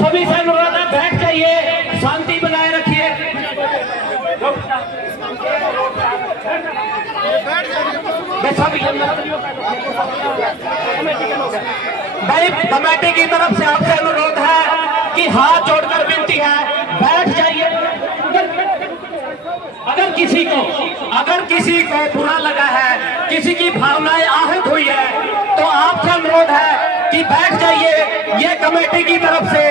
सभी से अनुरोध है, बैठ जाइए, शांति बनाए रखिए। भाई कमेटी की तरफ से आपसे अनुरोध है कि हाथ जोड़कर विनती है, बैठ जाइए। अगर किसी को बुरा लगा है, किसी की भावनाएं आहत हुई है, तो आपसे अनुरोध है कि बैठ जाइए। ये कमेटी की तरफ से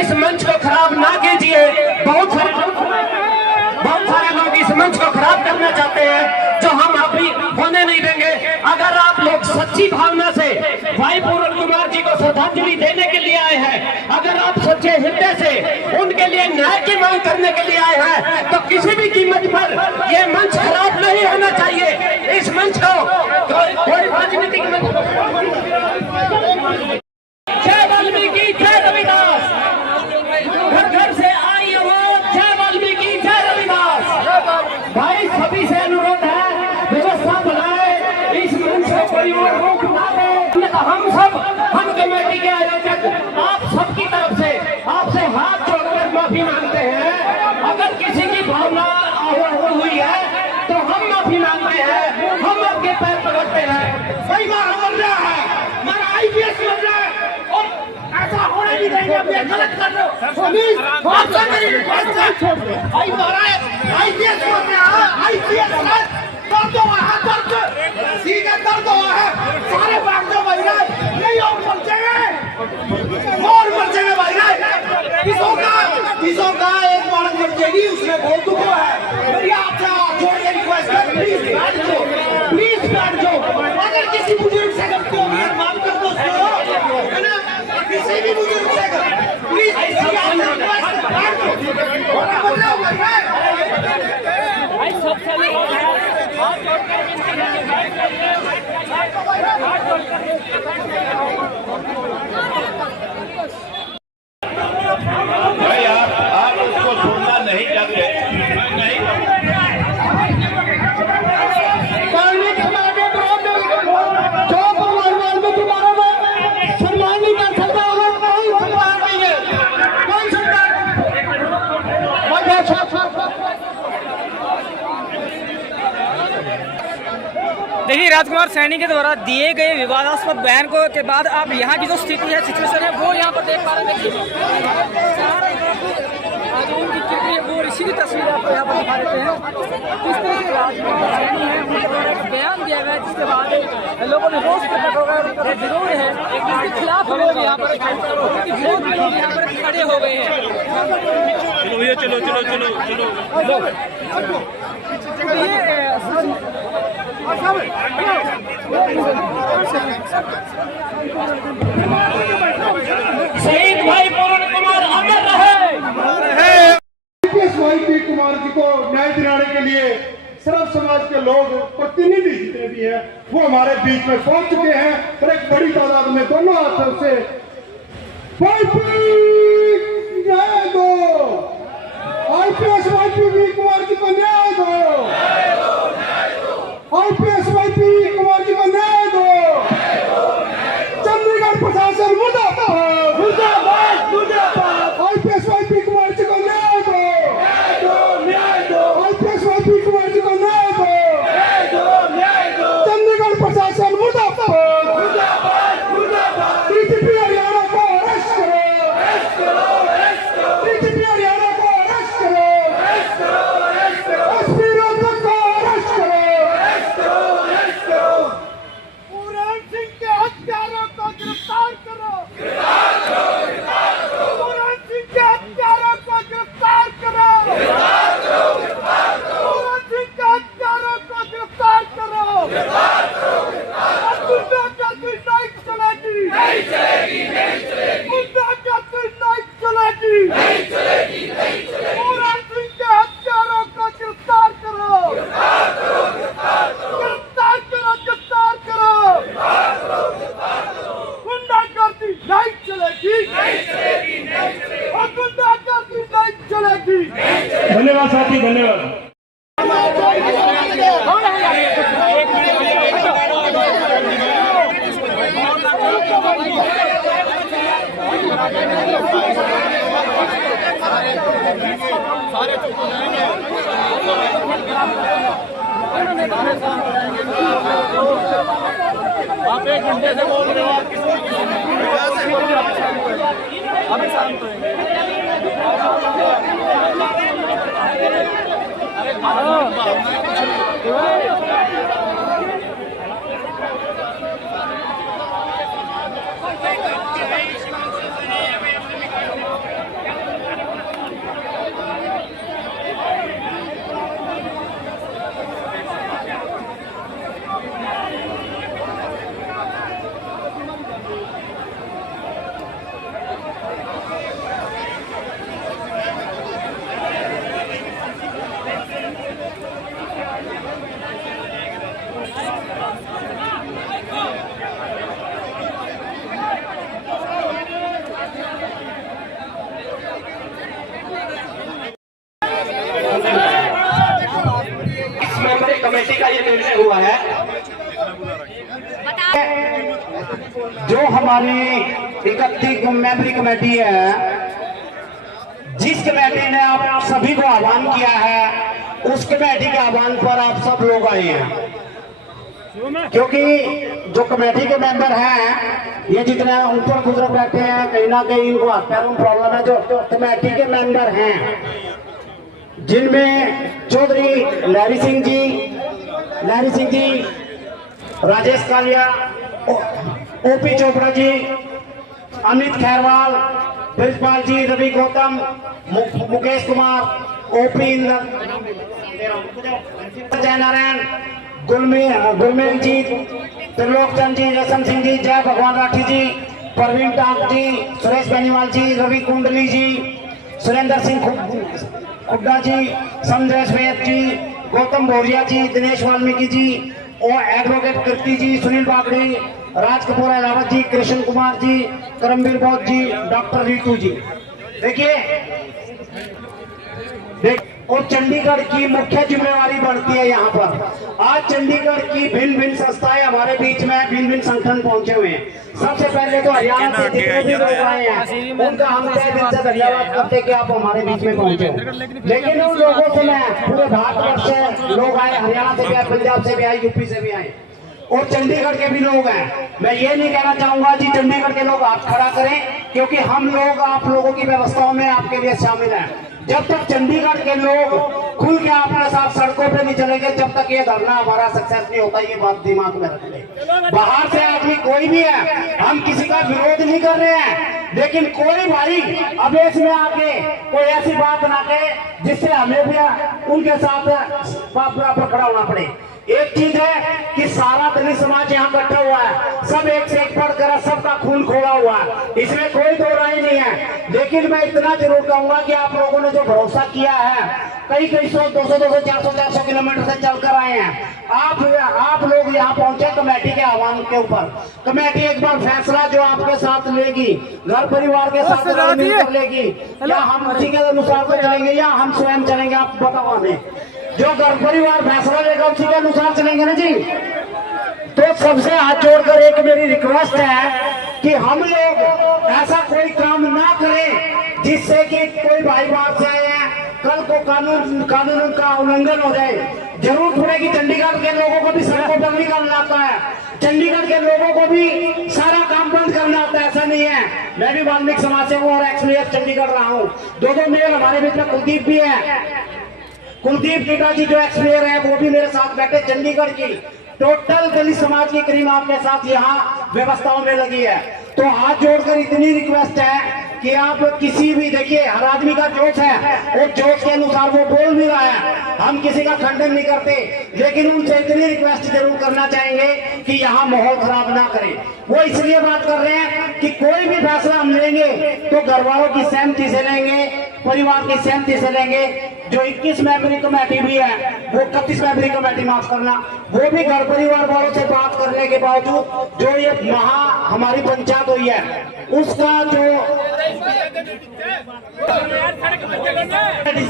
इस मंच को खराब ना कीजिए। बहुत सारे लोग इस मंच को खराब करना चाहते हैं, जो हम अभी होने नहीं देंगे। अगर आप लोग सच्ची भावना से भाई पूरन कुमार जी को श्रद्धांजलि देने के लिए आए हैं, अगर आप सच्चे हृदय से उनके लिए न्याय की मांग करने के लिए आए हैं, तो किसी भी कीमत पर ये मंच खराब नहीं होना चाहिए। इस मंच को कोई राजनीतिक मंच। जय वाल्मीकि, जय रविदास। घर घर से आई आवाज, जय वाल्मीकि, जय रविदास। भाई सभी से अनुरोध है, व्यवस्था बनाए, इस मंच को कोई और रोक ना दे। हम कमेटी के आयोजक आप सबकी तरफ से आपसे हाथ जोड़कर माफी मांगते हैं। अगर किसी की भावना हुई है तो हम माफी मांगते हैं, हम आपके पैर पकड़ते हैं। कई बार हो रहा है, हमारा आईपीएस बन रहा है और ऐसा होने नहीं देंगे। आप ये गलत कर रहे हो। भाई हमारा आईपीएस बन रहा है, आईपीएस दर्द हुआ है, दर्द सीधे दर्द हुआ है। सारे भाग दो भाई, नहीं और मर जाएंगे, और मर जाएंगे भाई। किसों का एक बार मर जाएगी, उसमें बहुत दुख है। मेरी आपसे जोड़ के रिक्वेस्ट है, प्लीज बैठ जाओ, प्लीज बैठ जाओ। अगर किसी बुजुर्ग से गलती होगी है, माफ कर दो उसको, है ना? किसी भी बुजुर्ग से प्लीज बैठ भाई आप उसको सुनना नहीं चाहते, नहीं जो परिवार में तुम्हारा सम्मान नहीं कर सकता, कोई परिवार नहीं है, कोई सरकार। देखिए, राजकुमार सैनी के द्वारा दिए गए विवादास्पद बयान को के बाद आप यहाँ की जो स्थिति है, सिचुएशन है, वो यहाँ पर देख पा रहे हैं। जो उनकी कृति है वो इसी की तस्वीर आपको यहाँ पर दिखा देते हैं। किस तरह से राजकुमार सैनी है, उनके द्वारा एक बयान दिया गया, जिसके बाद लोगों ने रोष प्रकट हो गया, उनका विरोध है, इसके खिलाफ लोग यहाँ पर विरोध में लोग यहाँ पर खड़े हो गए हैं। चलो चलो चलो चलो शहीद भाई पूरन कुमार अमर रहे। वाल्मीकि कुमार जी को न्याय दिलाने के लिए सर्व समाज के लोग, प्रतिनिधि जितने भी हैं, वो हमारे बीच में पहुंच चुके हैं और एक बड़ी तादाद में दोनों हाथों से न्याय दो, आईपीएस वाल्मीकि कुमार जी को न्याय दो, आईपीएस वाल्मीकि कुमार जी को न्याय दो। चंडीगढ़ प्रशासन मुर्दाबाद, मुर्दाबाद, मुर्दाबाद। आईपीएस वाल्मीकि कुमार जी को न्याय दो, न्याय दो, आईपीएस वाल्मीकि कुमार जी को न्याय दो, न्याय दो। चंडीगढ़ प्रशासन मुर्दाबाद, मुर्दाबाद, मुर्दाबाद। डीजीपी हरियाणा को अरेस्ट करो, अरेस्ट करो, अरेस्ट करो। डीजीपी हरियाणा को अरेस्ट करो, अरेस्ट करो, अरेस्ट करो। एसपी रोहतक को अरेस्ट करो, अरेस्ट करो, अरेस्ट करो। पूरन सिंह के हत्यारों को गिरफ्तार करो, गिरफ्तार करो, गिरफ्तार करो। पूरन सिंह के हत्यारों को गिरफ्तार करो, गिरफ्तार करो, गिरफ्तार करो। पूरन सिंह के हत्यारों को गिरफ्तार करो, गिरफ्तार करो, गिरफ्तार करो। गुंडा का कोई नहीं चलेगी, नहीं चलेगी, नहीं चलेगी। गुंडा का कोई नहीं चलेगी, नहीं चलेगी, नहीं चलेगी। पूरन सिंह के हत्यारों को गिरफ्तार करो, गिरफ्तार करो, गिरफ्तार करो। गिरफ्तार करो, गिरफ्तार करो, गिरफ्तार करो, गिरफ्तार करो। गुंडागर्दी नहीं चलेगी, नहीं चलेगी, नहीं चलेगी। और गुंडागर्दी नहीं चलेगी, नहीं चलेगी। धन्यवाद साथी, धन्यवाद। धन्यवाद। आप 1 घंटे से बोल रहे हो, आप अभी शांत कमेटी का ये निर्णय हुआ है, जो हमारी 31 मेंबरी कमेटी है, जिस कमेटी ने आप सभी को आह्वान किया है, उस कमेटी के आह्वान पर आप सब लोग आए हैं। क्योंकि जो कमेटी के मेंबर हैं, ये जितने ऊपर गुजर बैठे हैं, कहीं ना कहीं इनको हाथ पैरों में प्रॉब्लम है। जो कमेटी के मेंबर हैं, जिनमें चौधरी लहरी सिंह जी, राजेश कालिया, ओपी चोपड़ा जी, अमित खैरवाल, ब्रिजपाल जी, रवि गौतम, मुकेश कुमार, ओपी इंद्र, जय नारायण, गुलमेल जी, त्रिलोक चंद जी, रसम सिंह जी, जय भगवान राठी जी, प्रवीण टाक जी, सुरेश बेनीवाल जी, रवि कुंडली जी, सुरेंद्र सिंह खुड्डा जी, संदेश वेद जी, गौतम भोरिया जी, दिनेश वाल्मीकि जी, और एडवोकेट कीर्ति जी, सुनील बागड़ी, राज कपूर अहलावत जी, कृष्ण कुमार जी, करमवीर बौद्ध जी, डॉक्टर रितु जी। देखिए, और चंडीगढ़ की मुख्य जिम्मेवारी बढ़ती है यहाँ पर। आज चंडीगढ़ की भिन्न भिन्न संस्थाएं हमारे बीच में, भिन्न भिन्न संगठन पहुंचे हुए हैं। सबसे पहले तो हरियाणा से जितने भी लोग आए हैं, उनका हम तहे दिल से धन्यवाद करते हैं कि आप हमारे बीच में पहुंचे। लेकिन उन लोगों से मैं, पूरे भारतवर्ष से लोग आए, हरियाणा से भी आए, पंजाब से भी आए, यूपी से भी आए, और चंडीगढ़ के भी लोग हैं। मैं ये नहीं कहना चाहूंगा जी चंडीगढ़ के लोग हाथ खड़ा करें, क्योंकि हम लोग आप लोगों की व्यवस्थाओं में आपके लिए शामिल हैं। जब तक चंडीगढ़ के लोग खुल के अपने साथ सड़कों पे नहीं चलेंगे, जब तक ये धरना हमारा सक्सेस नहीं होता। ये बात दिमाग में रख ले। बाहर से आदमी कोई भी है, हम किसी का विरोध नहीं कर रहे हैं, लेकिन कोई भाई अब इसमें आके कोई ऐसी बात ना कहे जिससे हमें भी उनके साथ बराबर खड़ा होना पड़े। एक चीज है कि सारा दलित समाज यहाँ इकट्ठा हुआ है, सब एक से एक पढ़कर सबका खून खोला हुआ है, इसमें कोई दो राय नहीं है। लेकिन मैं इतना जरूर कहूंगा कि आप लोगों ने जो भरोसा किया है, कई 100, 200, 400 किलोमीटर से चलकर आए हैं, आप लोग यहाँ पहुंचे कमेटी के आह्वान के ऊपर। कमेटी एक बार फैसला जो आपके साथ लेगी, घर परिवार के साथ मिलकर लेगी, या हम उसी के अनुसार को चलेंगे या हम स्वयं चलेंगे, आप बताओ हमें। जो घर परिवार फैसला लेगा उसी के अनुसार चलेंगे ना जी। तो सबसे हाथ जोड़कर एक मेरी रिक्वेस्ट है कि हम लोग ऐसा कोई काम ना करें जिससे कि कोई भाई बात से आए हैं, कल को कानून का उल्लंघन हो जाए। जरूरत पड़ेगी चंडीगढ़ के लोगों को भी सड़कों पर निकलना आता है, चंडीगढ़ के लोगों को भी सारा काम बंद करना आता है, ऐसा नहीं है। मैं भी वाल्मीकि समाज से हूँ और एक्स चंडीगढ़ रहा हूँ। दो मेयर हमारे बीच में कुलदीप भी है, कुलदीप टीका जी जो एक्स मेयर है, वो भी मेरे साथ बैठे। चंडीगढ़ की टोटल दलित समाज की करीब आपके साथ यहाँ व्यवस्थाओं में लगी है। तो हाथ जोड़कर इतनी रिक्वेस्ट है कि आप किसी भी, देखिए हर आदमी का जोश है, और जोश के अनुसार वो बोल भी रहा है, हम किसी का खंडन नहीं करते, लेकिन उनसे इतनी रिक्वेस्ट जरूर करना चाहेंगे कि यहाँ माहौल खराब ना करें। वो इसलिए बात कर रहे हैं कि कोई भी फैसला हम लेंगे तो घर वालों की सहमति से लेंगे, परिवार की सहमति से लेंगे। जो 21 मेंबरी कमेटी भी है, वो 31 मेंबरी कमेटी, माफ करना, वो भी घर परिवार वालों से बात करने के बावजूद जो ये हमारी पंचायत हुई है, उसका जो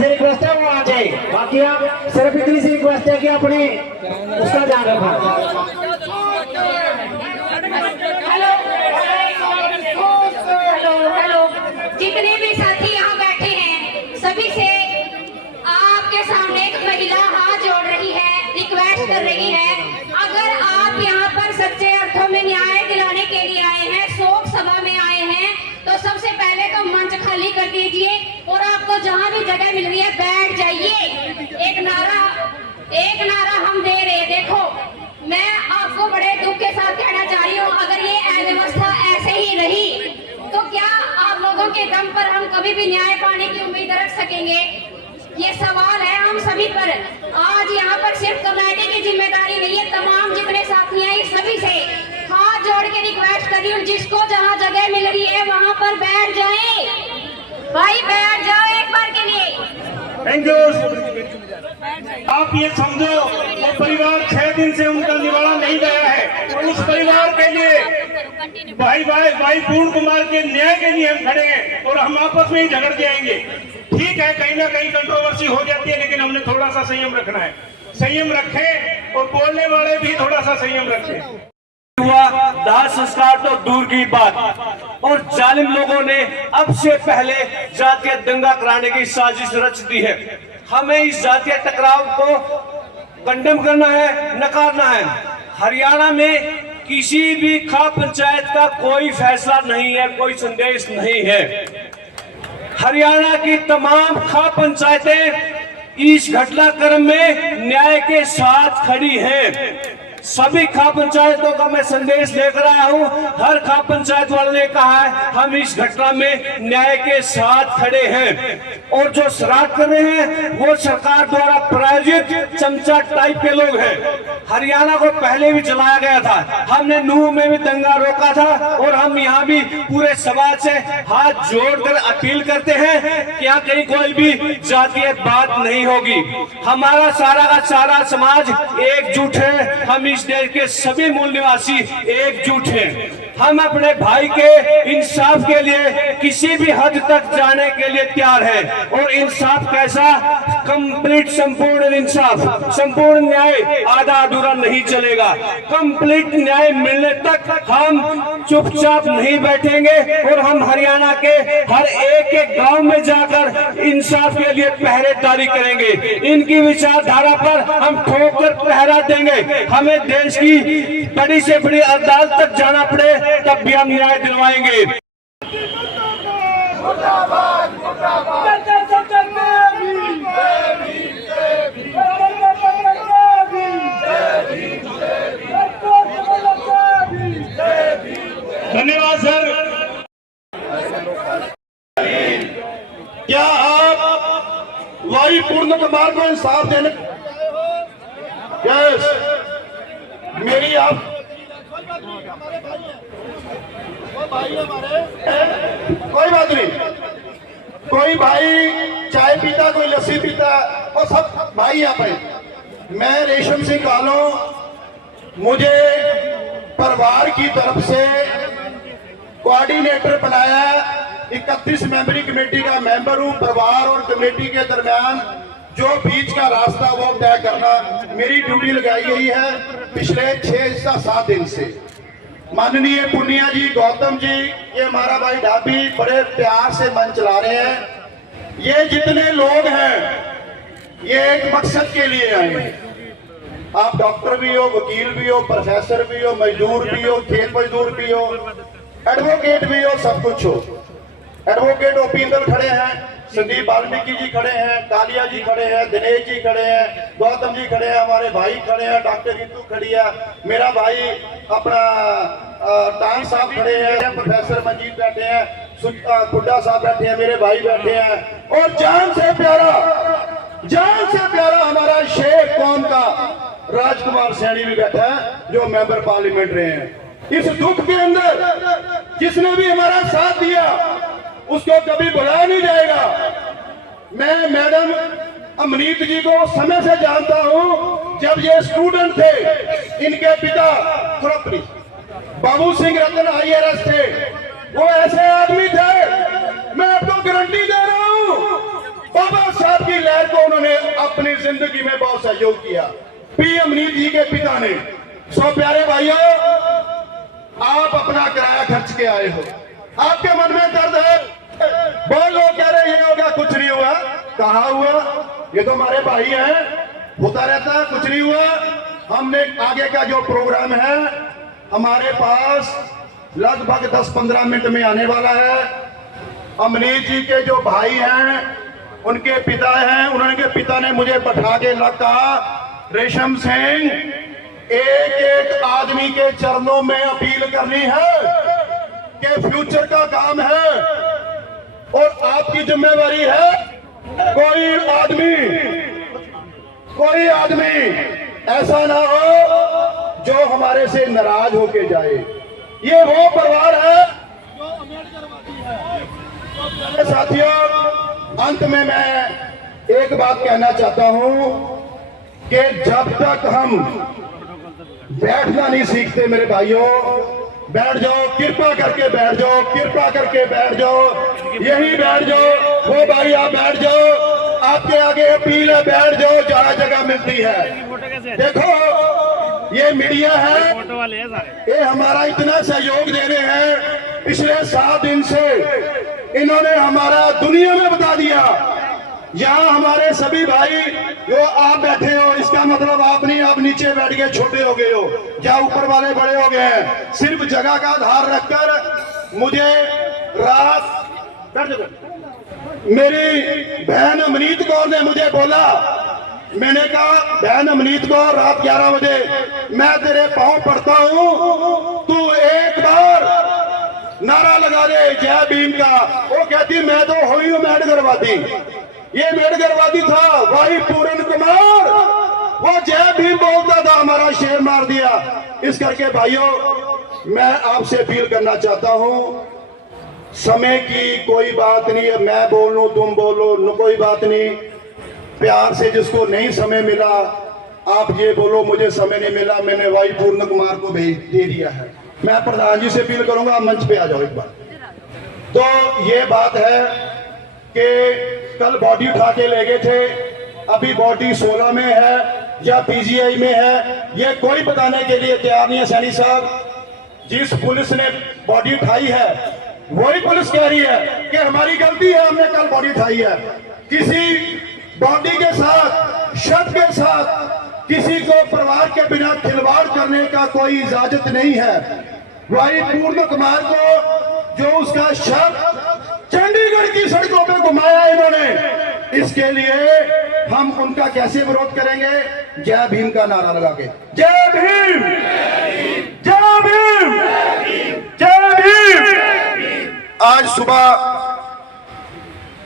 रिक्वेस्ट है वो आ जाए। बाकी आप सिर्फ इतनी सी रिक्वेस्ट है कि अपने उसका ध्यान रखना। हेलो, जितने भी साथी यहाँ बैठे हैं, सभी से आपके सामने एक महिला हाथ जोड़ रही है, रिक्वेस्ट कर रही है जगह मिल रही है बैठ जाइए। एक नारा हम दे रहे हैं। देखो, मैं आपको बड़े दुख के साथ कहना चाह रही हूँ, अगर ये अव्यवस्था ऐसे ही रही तो क्या आप लोगों के दम पर हम कभी भी न्याय पाने की उम्मीद रख सकेंगे? ये सवाल है हम सभी पर। आज यहाँ पर सिर्फ कमेटी की जिम्मेदारी नहीं है, तमाम जितने साथी हैं सभी से हाथ जोड़ के रिक्वेस्ट कर रही हूँ, जिसको जहाँ जगह मिल रही है वहाँ पर बैठ जाए भाई, बैठ जाओ एक बार के लिए। Thank you. आप ये समझो वो परिवार 6 दिन से उनका निवाड़ा नहीं गया है, तो उस परिवार के लिए भाई पूर्ण कुमार के न्याय के लिए हम खड़े हैं और हम आपस में ही झगड़ जाएंगे। ठीक है, कहीं ना कहीं कंट्रोवर्सी हो जाती है, लेकिन हमने थोड़ा सा संयम रखना है। संयम रखें और बोलने वाले भी थोड़ा सा संयम रखें। हुआ दाह संस्कार तो दूर की बात, और जालिम लोगों ने अब से पहले जातीय दंगा कराने की साजिश रच दी है। हमें इस जातीय टकराव को कंडेम करना है, नकारना है। हरियाणा में किसी भी खाप पंचायत का कोई फैसला नहीं है, कोई संदेश नहीं है। हरियाणा की तमाम खाप पंचायतें इस घटनाक्रम में न्याय के साथ खड़ी हैं। सभी खाप पंचायतों का मैं संदेश लेकर आया हूं। हर खाप पंचायत वाले ने कहा है हम इस घटना में न्याय के साथ खड़े हैं, और जो शरारत कर रहे हैं वो सरकार द्वारा प्रायोजित चमचा टाइप के लोग हैं। हरियाणा को पहले भी चलाया गया था, हमने नूह में भी दंगा रोका था, और हम यहाँ भी पूरे समाज से हाथ जोड़कर अपील करते हैं कि यहाँ कहीं कोई भी जातीय बात नहीं होगी। हमारा सारा का सारा समाज एकजुट है, हम इस देश के सभी मूल निवासी एकजुट हैं। हम अपने भाई के इंसाफ के लिए किसी भी हद तक जाने के लिए तैयार हैं, और इंसाफ कैसा? कंप्लीट संपूर्ण इंसाफ, संपूर्ण न्याय आधा अधूरा नहीं चलेगा। कंप्लीट न्याय मिलने तक हम चुपचाप नहीं बैठेंगे, और हम हरियाणा के हर एक गांव में जाकर इंसाफ के लिए पहरेदारी करेंगे। इनकी विचारधारा पर हम ठोकर पहरा देंगे। हमें देश की बड़ी से बड़ी अदालत तक जाना पड़े तब भी हम न्याय दिलवाएंगे। धन्यवाद सर। क्या आप वाई पूर्ण कुमार को इंसाफ देने? यस, मेरी आप कोई बात नहीं, कोई भाई चाय पीता, कोई लस्सी पीता, और सब भाई यहाँ पे। मैं रेशम सिंह कालो, मुझे परिवार की तरफ से कोऑर्डिनेटर बनाया। 31 मेंबरी कमेटी का मेंबर हूँ। परिवार और कमेटी के दरमियान जो बीच का रास्ता वो तय करना मेरी ड्यूटी लगाई गई है पिछले 6 से 7 दिन से। माननीय पुनिया जी, गौतम जी, ये हमारा भाई ढाबी बड़े प्यार से मन चला रहे हैं। ये जितने लोग हैं ये एक मकसद के लिए आए हैं। आप डॉक्टर भी हो, वकील भी हो, प्रोफेसर भी हो, मजदूर भी हो, खेत मजदूर भी हो, एडवोकेट भी हो, सब कुछ हो। एडवोकेट ओपिंदर खड़े हैं, संदीप वाल्मीकि जी खड़े हैं, कालिया जी खड़े हैं, दिनेश जी खड़े हैं, गौतम जी खड़े हैं, हमारे भाई खड़े हैं, डॉक्टर रितु खड़ी है, मेरा भाई अपना टांग साहब खड़े हैं, प्रोफेसर मंजीत बैठे हैं, खुड्डा साहब बैठे हैं, मेरे भाई बैठे हैं, और जान से प्यारा हमारा शेर कौम का राजकुमार सैनी भी बैठा है, जो मेंबर पार्लियामेंट रहे हैं। इस दुख के अंदर जिसने भी हमारा साथ दिया उसको कभी भुलाया नहीं जाएगा। मैं मैडम अमनीत जी को समय से जानता हूं, जब ये स्टूडेंट थे, इनके पिता बाबू सिंह रतन IAS थे, वो ऐसे आदमी थे, मैं आपको गारंटी दे रहा हूं, बाबा साहब की लहर को उन्होंने अपनी जिंदगी में बहुत सहयोग किया। पी अमनीत जी के पिता ने। सो प्यारे भाइयों, आप अपना किराया खर्च के आए हो, आपके मन में दर्द है, बहुत लोग कह रहे ये होगा, कुछ नहीं हुआ। कहाँ हुआ? ये तो हमारे भाई हैं, होता रहता है, कुछ नहीं हुआ। हमने आगे का जो प्रोग्राम है हमारे पास लगभग 10-15 मिनट में आने वाला है। अमनीत जी के जो भाई हैं उनके पिता हैं, उनके पिता ने मुझे बैठा के कहा, रेशम सिंह, एक एक आदमी के चरणों में अपील करनी है कि फ्यूचर का काम है और आपकी जिम्मेवारी है। कोई आदमी ऐसा ना हो जो हमारे से नाराज होके जाए। ये वो परिवार है जो अम्बेडकरवादी है। साथियों, अंत में मैं एक बात कहना चाहता हूं कि जब तक हम बैठना नहीं सीखते, मेरे भाइयों, बैठ जाओ, कृपा करके बैठ जाओ, कृपा करके बैठ जाओ, यही बैठ जाओ। वो भाई आप बैठ जाओ, आपके आगे अपील है, बैठ जाओ, जहां जगह मिलती है। देखो, ये मीडिया है, ये हमारा इतना सहयोग दे रहे हैं। पिछले 7 दिन से इन्होंने हमारा दुनिया में बता दिया। यहाँ हमारे सभी भाई जो आप बैठे हो, इसका मतलब आप नहीं, आप नीचे बैठ के छोटे हो गए हो, क्या ऊपर वाले बड़े हो गए हैं। सिर्फ जगह का आधार रखकर मुझे रात, मेरी बहन अमनीत कौर ने मुझे बोला, मैंने कहा बहन अमनीत कौर, रात 11 बजे मैं तेरे पांव पड़ता हूं, तू एक बार नारा लगा दे जय भीम का। वो कहती मैं तो हुई हूं मेडगरवादी। ये मेडगरवादी था भाई पूरन कुमार, वो जय भीम बोलता था, हमारा शेर मार दिया। इस करके भाइयों, मैं आपसे अपील करना चाहता हूं, समय की कोई बात नहीं है, मैं बोल लूं तुम बोलो, कोई बात नहीं। प्यार से जिसको नहीं समय मिला, आप ये बोलो मुझे समय नहीं मिला, मैंने भाई पूर्ण कुमार को भेज दे दिया है। मैं प्रधान जी से अपील करूंगा, मंच पे आ जाओ एक बार। तो ये बात है कि कल बॉडी उठा के ले गए थे, अभी बॉडी 16 में है या पीजीआई में है, ये कोई बताने के लिए तैयार नहीं है। सैनी साहब, जिस पुलिस ने बॉडी उठाई है वही पुलिस कह रही है कि हमारी गलती है, हमने कल बॉडी उठाई है। किसी बॉडी के साथ, शर्त के साथ किसी को परिवार के बिना खिलवाड़ करने का कोई इजाजत नहीं है। भाई पूर्ण कुमार को जो उसका शव चंडीगढ़ की सड़कों पे घुमाया इन्होंने, इसके लिए हम उनका कैसे विरोध करेंगे? जय भीम का नारा लगा के, जय भीम, जय भीम, जय भीम। आज सुबह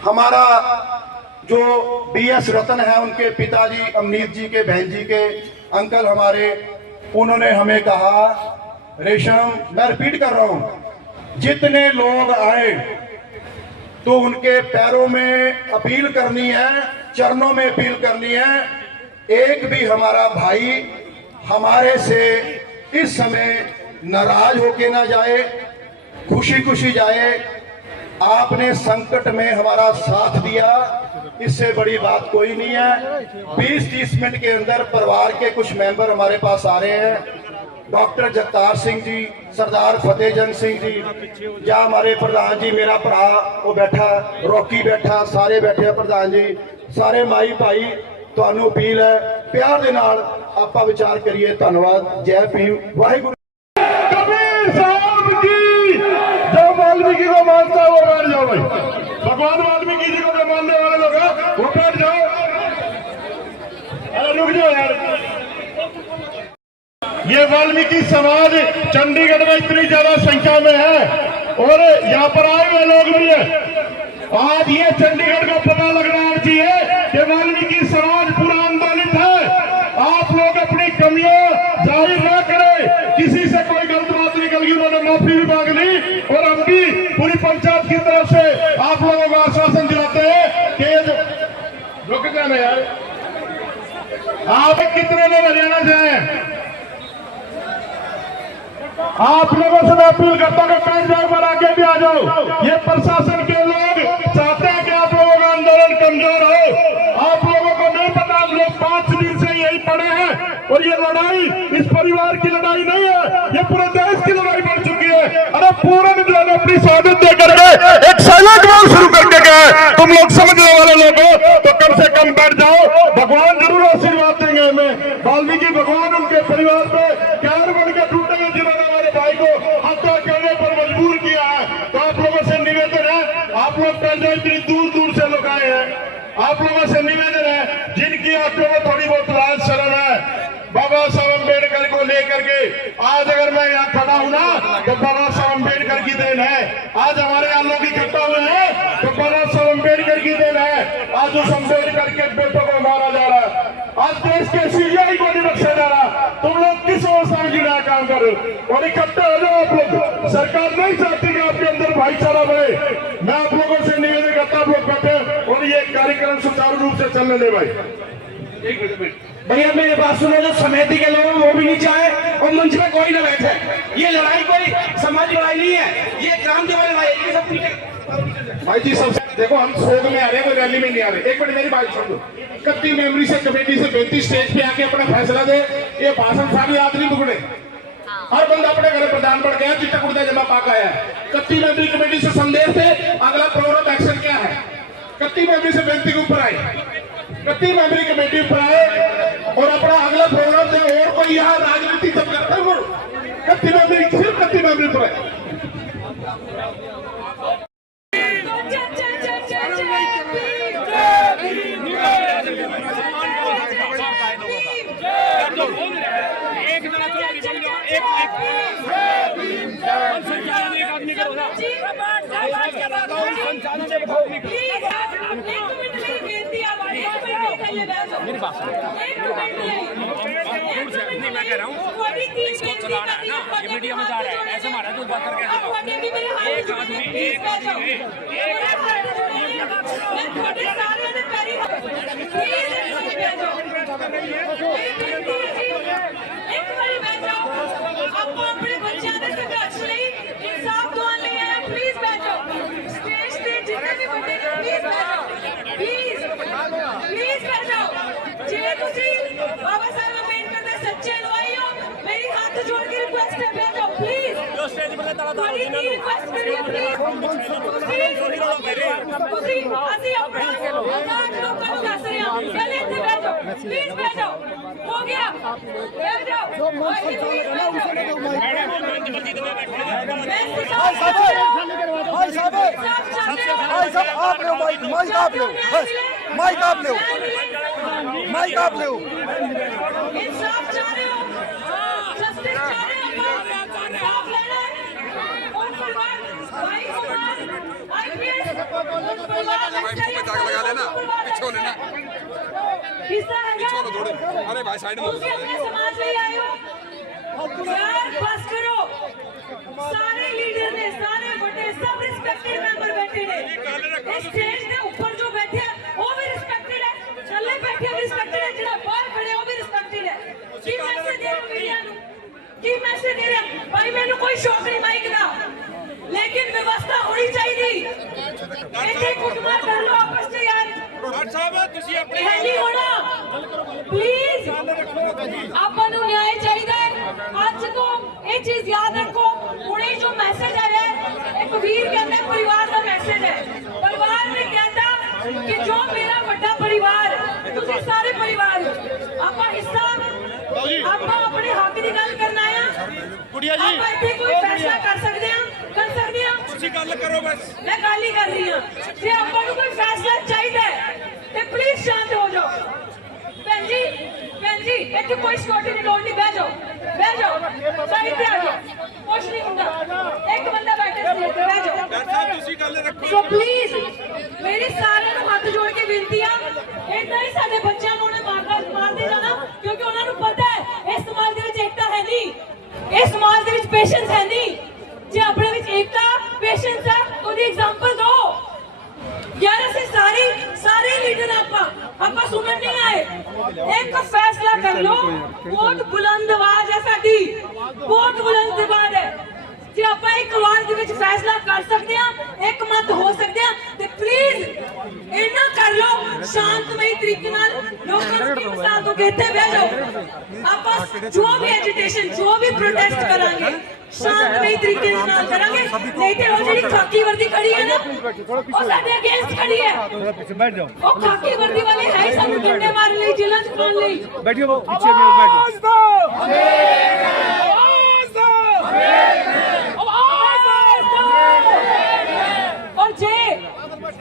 हमारा जो बीएस रतन है, उनके पिताजी अमनीत जी के, बहन जी के अंकल हमारे, उन्होंने हमें कहा, रेशम, मैं रिपीट कर रहा हूं, जितने लोग आए तो उनके पैरों में अपील करनी है, चरणों में अपील करनी है। एक भी हमारा भाई हमारे से इस समय नाराज होके ना जाए, खुशी खुशी जाए। आपने संकट में हमारा साथ दिया, इससे बड़ी बात कोई नहीं है। 20-30 मिनट के अंदर परिवार के कुछ मेंबर हमारे पास आ रहे हैं। डॉक्टर जगतार सिंह जी, सरदार फतेहजंग सिंह जी, या हमारे प्रधान जी, मेरा भरा वो बैठा, रॉकी बैठा, सारे बैठे प्रधान जी, सारे माई भाई, ਤੁਹਾਨੂੰ अपील है प्यार ਦੇ ਨਾਲ ਆਪਾਂ विचार करिए। धन्यवाद। जय भीम। वाहिगुरु। कबीर साहब की, जो वाल्मीकि को मानता है वो बैठ जाओ भाई। भगवान वाल्मीकि जी को जो मानने वाले लोग हैं वो बैठ जाओ। अरे रुक जाओ यार। ये वाल्मीकि समाज चंडीगढ़ में इतनी ज्यादा संख्या में है और यहाँ पर आए हुए लोग भी है। आज ये चंडीगढ़ को पता लगना चाहिए कि वाल्मीकि समाज पूरा आंदोलित है। आप लोग अपनी कमियां जाहिर न करें। किसी से कोई गलत बात निकल गई, उन्होंने माफी भी मांग ली और हम भी पूरी पंचायत की तरफ से आप लोगों को आश्वासन दिलाते हैं कि रुक जाना यार। आप कितने लोग हरियाणा से आए? आप लोगों से मैं अपील करता हूँ कि पैंट बैग पर आके भी आ जाओ। ये प्रशासन के लोग चाहते हैं कि आप लोगों का आंदोलन कमजोर हो। आप लोगों को नहीं पता, हम लोग 5 दिन से यही पड़े हैं और ये लड़ाई इस परिवार की लड़ाई नहीं है, ये पूरे देश की लड़ाई बढ़ चुकी है। अरे पूरन जो है अपनी शहादत दे करके एक साइलेंट वॉर शुरू करके गए। तुम लोग समझने वाले लोग हो तो कम से कम बैठ जाओ। भगवान जरूर आशीर्वाद देंगे हमें। वाल्मीकि भगवान उनके परिवार पे कैर बन के टूटेंगे जिन्होंने हमारे भाई को हत्या करने पर मजबूर किया है। तो आप लोगों से निवेदन है, आप लोग पहले इतनी दूर दूर से लोग आए हैं, आप लोगों से निवेदन है, जिनकी आंखों में थोड़ी बहुत लाज शर्म है, बाबा साहब अम्बेडकर को लेकर के आज अगर मैं यहाँ खड़ा हूँ ना, तो बाबा साहब अम्बेडकर की देन है। आज हमारे यहाँ लोग इकट्ठा हुए हैं तो बाबा साहब अम्बेडकर की देन है। आज उस अम्बेडकर के बेटों को मारा जा रहा है, आज देश के सीआई को नहीं बख्शा जा रहा। तुम लोग किस अवस्था में गिरा काम कर रहे हो? और इकट्ठे हो जाओ आप लोग। सरकार नहीं चाहती कि आपके अंदर भाईचारा बढ़े। मैं आप लोगों से निवेदन करता हूँ, लोग बैठे और ये कार्यक्रम सुचारू रूप से चलने दे भाई। एक मिनट भैया मेरे बात सुनो, जो समिति के लोग वो भी नीचे आए और मंच में कोई ना बैठे। ये लड़ाई कोई समाज लड़ाई नहीं है, ये क्रांति वाली लड़ाई है। सब पीछे भाई जी सब देखो, हम शोध में आ रहे हैं, कोई रैली में नहीं आ रहे। एक मिनट मेरी बात सुन लो। इकट्ठी मेमोरी से कमेटी से बेनती स्टेज पे आके अपना फैसला दे। ये भाषण सारी रात नहीं दुगने, हर बंदा अपने घर प्रधान पड़ गया, चिट्टा कुर्ता जमा पाक आया। इकट्ठी मेमोरी कमेटी से संदेश थे, अगला प्रोग्राम एक्शन क्या है। इकट्ठी मेमोरी से बेनती के ऊपर आए, इकट्ठी मेमोरी कमेटी ऊपर आए और अपना अगला प्रोग्राम दे। और कोई यहाँ राजनीति सब करता है, वो इकट्ठी मेमोरी, सिर्फ इकट्ठी मेमोरी पर आए। मेरी बात मैं कह रहा हूँ इसको चलाना है ना, ये मीडिया में जा रहा है, ऐसे मारा तो बात करके एक आदमी बाबा साहब अम्बेडकर के सच्चे अनुयायी हो, मेरी हाथ जोड़ के रिक्वेस्ट है, बैठो प्लीज। रिक्वेस्ट करिए प्लीज। ਅਸੀਂ ਆਪਣਾ ਆਜ਼ਾਦ ਲੋਕਾਂ ਨੂੰ ਦੱਸ ਰਹੇ ਹਾਂ, ਪਹਿਲੇ ਇੱਥੇ ਬੈਠੋ ਪਲੀਜ਼, ਬੈਠੋ। ਹੋ ਗਿਆ, ਬੈਠ ਜਾਓ। माइक आप लो। इंसाफ चाह रहे हो, जस्टिस चाह रहे हो, इंसाफ लेना है। और परिवार भाई कुमार आईपीएस लगा लेना, पीछे होने ना, हिस्सा है पीछे होने थोड़े। अरे भाई साइड में तुम अपने समाज में आए हो यार, बस करो। सारे लीडर ने, सारे बड़े सब रिस्पेक्टेड मेंबर बैठे ने। स्टेज के ऊपर जो बैठे हैं वो भी रिस्पेक्टेड है, थल्ले बैठे भी रिस्पेक्टेड है, जिन्हें बाहर खड़े वो भी रिस्पेक्टेड है। की मैसेज दे रहे मीडिया ਨੂੰ, की मैसेज दे रहे भाई। मैंने कोई शौक नहीं माइक ਦਾ, लेकिन व्यवस्था होनी चाहिए। ऐसे कुटमार कर लो आपस में यार, नहीं होना प्लीज। ਆਪਾਂ ਨੂੰ ਨਿਆਂ ਚਾਹੀਦਾ ਹੈ। ਅੱਜ ਤੋਂ ਇਹ ਚੀਜ਼ ਯਾਦ ਰੱਖੋ। ਹੁਣੇ ਜੋ ਮੈਸੇਜ ਆ ਰਿਹਾ ਹੈ, ਇੱਕ ਵੀਰ ਕਹਿੰਦਾ ਪਰਿਵਾਰ ਦਾ ਮੈਸੇਜ ਹੈ। ਪਰਿਵਾਰ ਨੇ ਕਹਿੰਦਾ ਕਿ ਜੋ ਮੇਰਾ ਵੱਡਾ ਪਰਿਵਾਰ, ਤੁਸੀਂ ਸਾਰੇ ਪਰਿਵਾਰ ਆਪਾਂ ਹਿੱਸਾ, ਆਪਾਂ ਆਪਣੇ ਹੱਕ ਦੀ ਗੱਲ ਕਰਨਾ ਆ। ਕੁੜੀਆਂ ਜੀ ਆਪਾਂ ਇੱਥੇ ਕੋਈ ਫੈਸਲਾ ਕਰ ਸਕਦੇ ਹਾਂ, ਕਰ ਸਕਦੇ ਹਾਂ। ਤੁਸੀਂ ਗੱਲ ਕਰੋ ਬਸ, ਮੈਂ ਗੱਲ ਹੀ ਕਰ ਰਹੀ ਹਾਂ। ਜੇ ਆਪਾਂ ਨੂੰ ਕੋਈ ਫੈਸਲਾ ਚਾਹੀਦਾ ਹੈ ਤੇ ਪਲੀਜ਼ ਸ਼ਾਂਤ ਹੋ ਜਾਓ। ਭੈਣ ਜੀ ਇੱਥੇ ਕੋਈ ਸਿਕਿਉਰਿਟੀ ਦੀ ਲੋੜ ਨਹੀਂ, ਬਹਿ ਜਾਓ ਸਾਈਡ ਤੇ ਆ ਜਾਓ, ਕੁਛ ਨਹੀਂ ਹੁੰਦਾ। ਇੱਕ ਬੰਦਾ ਬੈਠੇ ਸੀ, ਬਹਿ ਜਾਓ। ਤੁਸੀਂ ਗੱਲ ਰੱਖੋ। ਸੋ ਪਲੀਜ਼ ਮੇਰੀ ਸਾਰਿਆਂ ਨੂੰ ਹੱਥ ਜੋੜ ਕੇ ਬੇਨਤੀ ਆ, ਏਦਾਂ ਹੀ ਸਾਡੇ ਬੱਚਿਆਂ ਨੂੰ ਉਹਨੇ ਮਾਰਦੇ ਜਾਣਾ, ਕਿਉਂਕਿ ਉਹਨਾਂ ਨੂੰ ਪਤਾ ਹੈ ਇਸ ਸਮਾਜ ਦੇ ਵਿੱਚ ਏਕਤਾ ਹੈ ਨਹੀਂ, ਇਸ ਸਮਾਜ ਦੇ ਵਿੱਚ ਪੇਸ਼ੈਂਸ ਹੈ ਨਹੀਂ। ਜੇ ਆਪਣੇ ਵਿੱਚ ਏਕਤਾ ਪੇਸ਼ੈਂਸ ਹੈ, ਉਹਦੀ ਐਗਜ਼ਾਮਪਲ ਦਿਓ यार। ऐसे सारे लीडर आपा सुनन नहीं आए। एक फैसला कर लो, बहुत बुलंद आवाज है साडी, बहुत बुलंद आवाज है। जे आपा एक आवाज दे विच फैसला कर सकते हैं, एक मत हो सकते हैं, ते प्लीज इन्ना कर लो शांतमई तरीके नाल। लोकां नूं की मिसाल दो कि इत्थे बैठ जाओ। आपा जो भी एजिटेशन, जो भी प्रोटेस्ट करांगे शांतमई तरीके नाल करांगे, नहीं ते ओ जेहड़ी खाकी वर्दी खड़ी है ना, ओ साडे अगेंस्ट खड़ी है। बैठ जाओ। ओ खाकी वर्दी वाले है सानू डंडे मारन लई, जेलां च पाउण लई। बैठिए, वो पीछे भी बैठो। और जे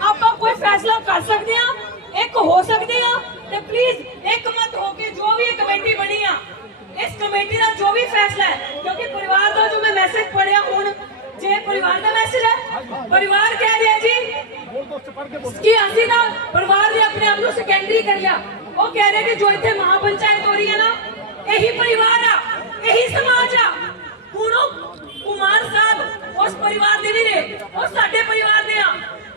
आपा कोई फैसला कर सकते हैं, एक ਕਿ ਅਸੀਂ ਨਾ ਪਰਿਵਾਰ ਦੇ ਆਪਣੇ ਆਪ ਨੂੰ ਸੈਕੰਡਰੀ ਕਰ ਲਿਆ। ਉਹ ਕਹਿ ਰਹੇ ਕਿ ਜੋ ਇੱਥੇ ਮਹਾਪੰਚਾਇਤ ਹੋ ਰਹੀ ਹੈ ਨਾ, ਇਹੀ ਪਰਿਵਾਰ ਆ, ਇਹੀ ਸਮਾਜ ਆ। ਹੁਣ ਉਹ ਕੁਮਾਰ ਸਾਹਿਬ ਉਸ ਪਰਿਵਾਰ ਦੇ ਨਹੀਂ ਰਹੇ, ਉਹ ਸਾਡੇ ਪਰਿਵਾਰ ਦੇ ਆ।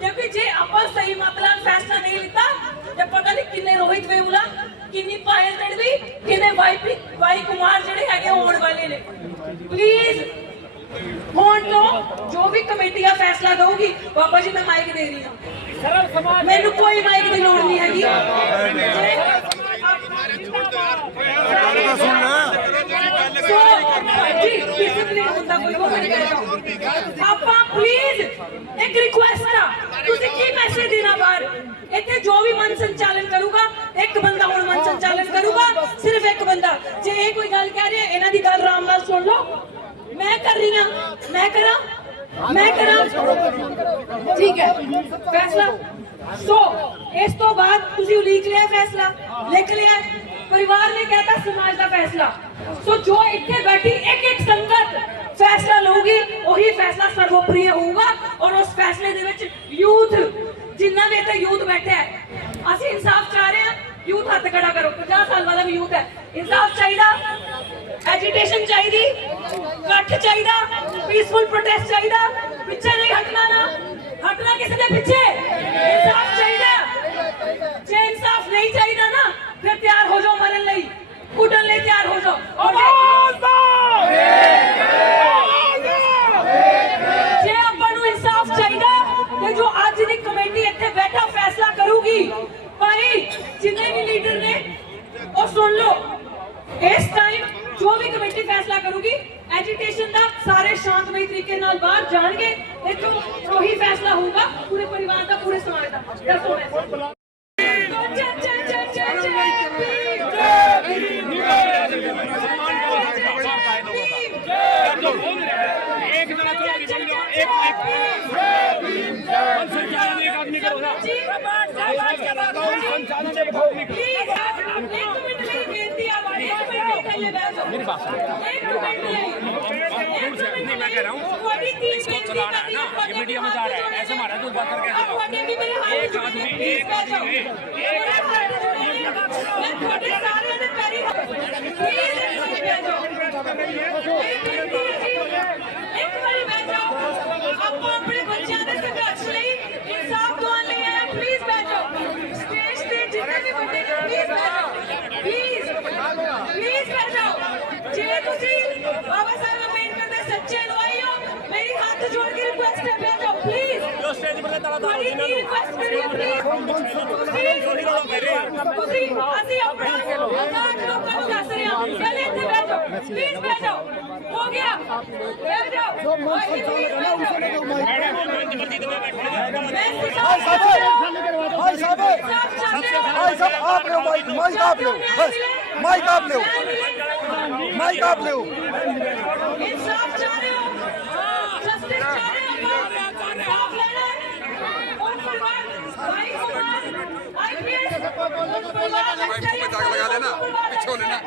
ਕਿਉਂਕਿ ਜੇ ਆਪਾਂ ਸਹੀ ਮਤਲਬ ਫੈਸਲਾ ਨਹੀਂ ਲਿੱਤਾ ਤੇ ਪਤਾ ਨਹੀਂ ਕਿੰਨੇ ਰੋਹਿਤ ਵੇਮੁਲਾ, ਕਿੰਨੀ ਪਾਇਲ ਤੜਵੀ, ਕਿੰਨੇ ਵਾਈ ਕੁਮਾਰ ਜਿਹੜੇ ਹੈਗੇ ਹੋਣ ਵਾਲੇ ਨੇ। ਪਲੀਜ਼ ਹੁਣ ਤੋਂ ਜੋ ਵੀ ਕਮੇਟੀ ਆ ਫੈਸਲਾ ਦਊਗੀ, ਬਾਬਾ ਜੀ ਮੈਂ ਮਾਈਕ ਦੇ ਰਹੀ ਹਾਂ, ਮੈਨੂੰ ਕੋਈ ਮਾਈਕ ਦੀ ਲੋੜ ਨਹੀਂ ਹੈਗੀ। ਆਪਾਂ ਪਲੀਜ਼ ਇੱਕ ਰਿਕੁਐਸਟ ਆ, ਤੁਸੀਂ ਕੀ ਮੈਸੇਜ ਦੇਣਾ ਬਾਹਰ? ਇੱਥੇ ਜੋ ਵੀ ਮਨ ਸੰਚਾਲਨ ਕਰੂਗਾ, ਇੱਕ ਬੰਦਾ ਹੁਣ ਮਨ ਸੰਚਾਲਨ ਕਰੂਗਾ, ਸਿਰਫ ਇੱਕ ਬੰਦਾ। ਜੇ ਇਹ ਕੋਈ ਗੱਲ ਕਹਿ ਰਹੇ ਇਹਨਾਂ ਦੀ ਗੱਲ ਆਰਾਮ ਨਾਲ ਸੁਣ ਲਓ। ਮੈਂ ਕਰ ਰਹੀ ਹਾਂ, ਮੈਂ ਕਰਾਂ ਠੀਕ ਹੈ ਫੈਸਲਾ। ਸੋ ਇਸ ਤੋਂ ਬਾਅਦ ਤੁਸੀਂ ਉਲੀਕ ਲਿਆ ਫੈਸਲਾ, ਲਿਖ ਲਿਆ, ਪਰਿਵਾਰ ਨੇ ਕਹਿਤਾ ਸਮਾਜ ਦਾ ਫੈਸਲਾ। ਸੋ ਜੋ ਇੱਥੇ ਬੈਠੀ ਇੱਕ ਇੱਕ ਸੰਗਤ ਫੈਸਲਾ ਲਊਗੀ, ਉਹੀ ਫੈਸਲਾ ਸਰਵੋਪਰੀ ਹੋਊਗਾ। ਔਰ ਉਸ ਫੈਸਲੇ ਦੇ ਵਿੱਚ ਯੂਥ, ਜਿੰਨਾ ਵੀ ਇੱਥੇ ਯੂਥ ਬੈਠਾ ਹੈ, ਅਸੀਂ ਇਨਸਾਫ ਚਾਹ ਰਹੇ ਹਾਂ। ਯੂਥ ਹੱਥ ਖੜਾ ਕਰੋ, 50 ਸਾਲ ਵਾਲਾ ਵੀ ਯੂਥ ਹੈ। ਇਨਸਾਫ ਚਾਹੀਦਾ, ਐਜੀਟੇਸ਼ਨ ਚਾਹੀਦੀ, ਇਕੱਠ ਚਾਹੀਦਾ, ਪੀਸਫੁਲ ਪ੍ਰੋਟੈਸਟ ਚਾਹੀਦਾ, ਪਿੱਛੇ ਨਹੀਂ ਹਟਣਾ ਕਿਸੇ ਦੇ ਪਿੱਛੇ। ਇਨਸਾਫ ਚਾਹੀਦਾ। ਜੇ ਇਨਸਾਫ ਨਹੀਂ ਚਾਹੀਦਾ ਨਾ, ਫਿਰ ਤਿਆਰ ਹੋ ਜਾਓ ਮਰਨ ਲਈ, ਕੁੱਟਣ ਲਈ ਤਿਆਰ ਹੋ ਜਾਓ। ਜੇ ਆਪਾਂ ਨੂੰ ਇਨਸਾਫ ਚਾਹੀਦਾ ਤੇ ਜੋ ਅੱਜ ਦੀ ਕਮੇਟੀ ਇੱਥੇ ਬੈਠਾ ਫੈਸਲਾ ਕਰੂਗੀ, ਭਾਈ ਜਿੰਨੇ ਵੀ ਲੀਡਰ ਨੇ ਉਹ ਸੁਣ ਲਓ। ਇਸ ਟਾਈਮ ਜੋ ਵੀ ਕਮੇਟੀ ਫੈਸਲਾ ਕਰੂਗੀ, ਐਜੀਟੇਸ਼ਨ ਦਾ ਸਾਰੇ ਸ਼ਾਂਤਮਈ ਤਰੀਕੇ ਨਾਲ ਬਾਹਰ ਜਾਣਗੇ। ਇੱਥੋਂ ਉਹੀ ਫੈਸਲਾ ਹੋਊਗਾ ਪੂਰੇ ਪਰਿਵਾਰ ਦਾ, ਪੂਰੇ ਸਮਾਜ ਦਾ। ਦੱਸੋ मेरी बात सुनो, नहीं मैं कह रहा हूँ इसको चलाना है ना, ये मीडिया में जा रहा है, ऐसे मारा तो बात करके एक आदमी अपने बच्चों के संघर्ष ਲਈ ਇਨਸਾਫ ਦਿਵਾਉਣ ਲਈ ਆਇਆ। ਪਲੀਜ਼ ਬੈਠੋ, ਸਟੇਜ ਤੇ ਜਿੰਨੇ ਵੀ ਬੰਦੇ ਨੇ ਪਲੀਜ਼ ਬੈਠੋ, ਪਲੀਜ਼ ਬੈਠੋ। ਜੇ ਤੁਸੀਂ ਬਾਬਾ ਸਾਹਿਬ ਅੰਬੇਡਕਰ ਦੇ ਸੱਚੇ ਅਨੁਆਈ ਹੋ, ਮੇਰੀ ਹੱਥ ਜੋੜ ਕੇ ਰਿਕੁਐਸਟ ਹੈ, ਬੈਠੋ ਪਲੀਜ਼। ਜੋ ਸਟੇਜ ਤੇ ਤੁਹਾਡੀ ਕੀ ਰਿਕੁਐਸਟ ਕਰੀ ਹੈ, ਪਲੀਜ਼ ਅਸੀਂ ਆਪਣਾ ਆਜ਼ਾਦ ਲੋਕਾਂ ਨੂੰ ਦੱਸ ਰਹੇ ਹਾਂ, ਪਹਿਲੇ ਇੱਥੇ ਬੈਠੋ, ਪਲੀਜ਼ ਬੈਠੋ। ਹੋ ਗਿਆ, ਬੈਠ ਜਾਓ। माइक आप ले इंसाफ चाह रहे हो, जस्टिस चाह रहे हो, इंसाफ लेना है। और परिवार भाई कुमार आईपीएस लगा लेना, पीछे लेना,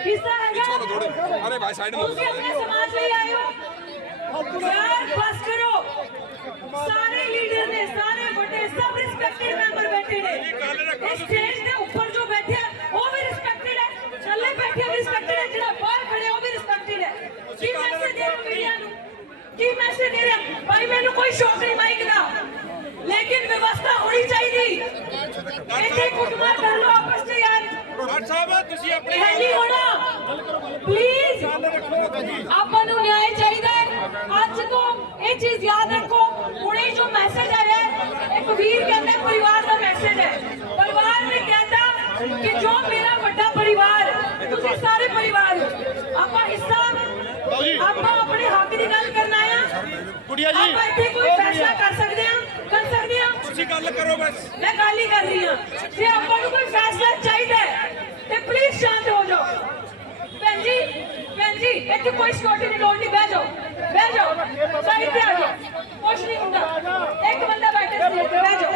हिस्सा है पीछे थोड़े, अरे भाई साइड में अपने समाज में आए हो यार, बस करो। सारे लीडर ने, सारे बड़े सब रिस्पेक्टेड मेंबर बैठे ने। इस स्टेज के ऊपर जो बैठे हैं वो भी रिस्पेक्टेड है, थल्ले बैठे भी रिस्पेक्टेड है, जिन्हें बाहर खड़े वो भी रिस्पेक्टेड है। की मैसेज दे रहे मीडिया नु, की मैसेज दे रहे भाई, मैंने कोई शौक नहीं माइक दा, लेकिन व्यवस्था होनी चाहिए। इतने कुटमार कर लो आपस में यार, नहीं होना। प्लीज ਆਪਾਂ ਨੂੰ ਨਿਆਂ ਚਾਹੀਦਾ ਹੈ। ਅੱਜ ਤੋਂ ਇਹ ਚੀਜ਼ ਯਾਦ ਰੱਖੋ। ਹੁਣੇ ਜੋ ਮੈਸੇਜ ਆਇਆ ਹੈ, ਇੱਕ ਵੀਰ ਕਹਿੰਦੇ ਪਰਿਵਾਰ ਦਾ ਮੈਸੇਜ ਹੈ। ਪਰਿਵਾਰ ਨੇ ਕਹਿੰਦਾ ਕਿ ਜੋ ਮੇਰਾ ਵੱਡਾ ਪਰਿਵਾਰ, ਤੁਸੀਂ ਸਾਰੇ ਪਰਿਵਾਰ ਆਪਾਂ ਹਿੱਸਾ, ਆਪਾਂ ਆਪਣੇ ਹੱਕ ਦੀ ਗੱਲ ਕਰਨ ਆਏ ਹਾਂ। ਗੁੜੀਆ ਜੀ ਆਪਾਂ ਇੱਥੇ ਕੋਈ ਫੈਸਲਾ ਕਰ ਸਕਦੇ ਹਾਂ, ਤੁਸੀਂ ਗੱਲ ਕਰੋ ਬਸ। ਮੈਂ ਗੱਲ ਹੀ ਕਰ ਰਹੀ ਹਾਂ। ਜੇ ਆਪਾਂ ਨੂੰ ਕੋਈ ਫੈਸਲਾ ਚਾਹੀਦਾ ਹੈ ਤੇ ਪਲੀਜ਼ ਸ਼ਾਂਤ ਹੋ ਜਾਓ। ਭੈਣ ਜੀ ਇੱਥੇ ਕੋਈ ਸਿਕਿਉਰਿਟੀ ਦੀ ਲੋੜ ਨਹੀਂ, ਬਹਿ ਜਾਓ ਸਾਈਡ ਤੇ ਆ ਜਾਓ, ਕੁਛ ਨਹੀਂ ਹੁੰਦਾ। ਇੱਕ ਬੰਦਾ ਬੈਠੇ ਸਟੇਜ ਤੇ, ਬਹਿ ਜਾਓ।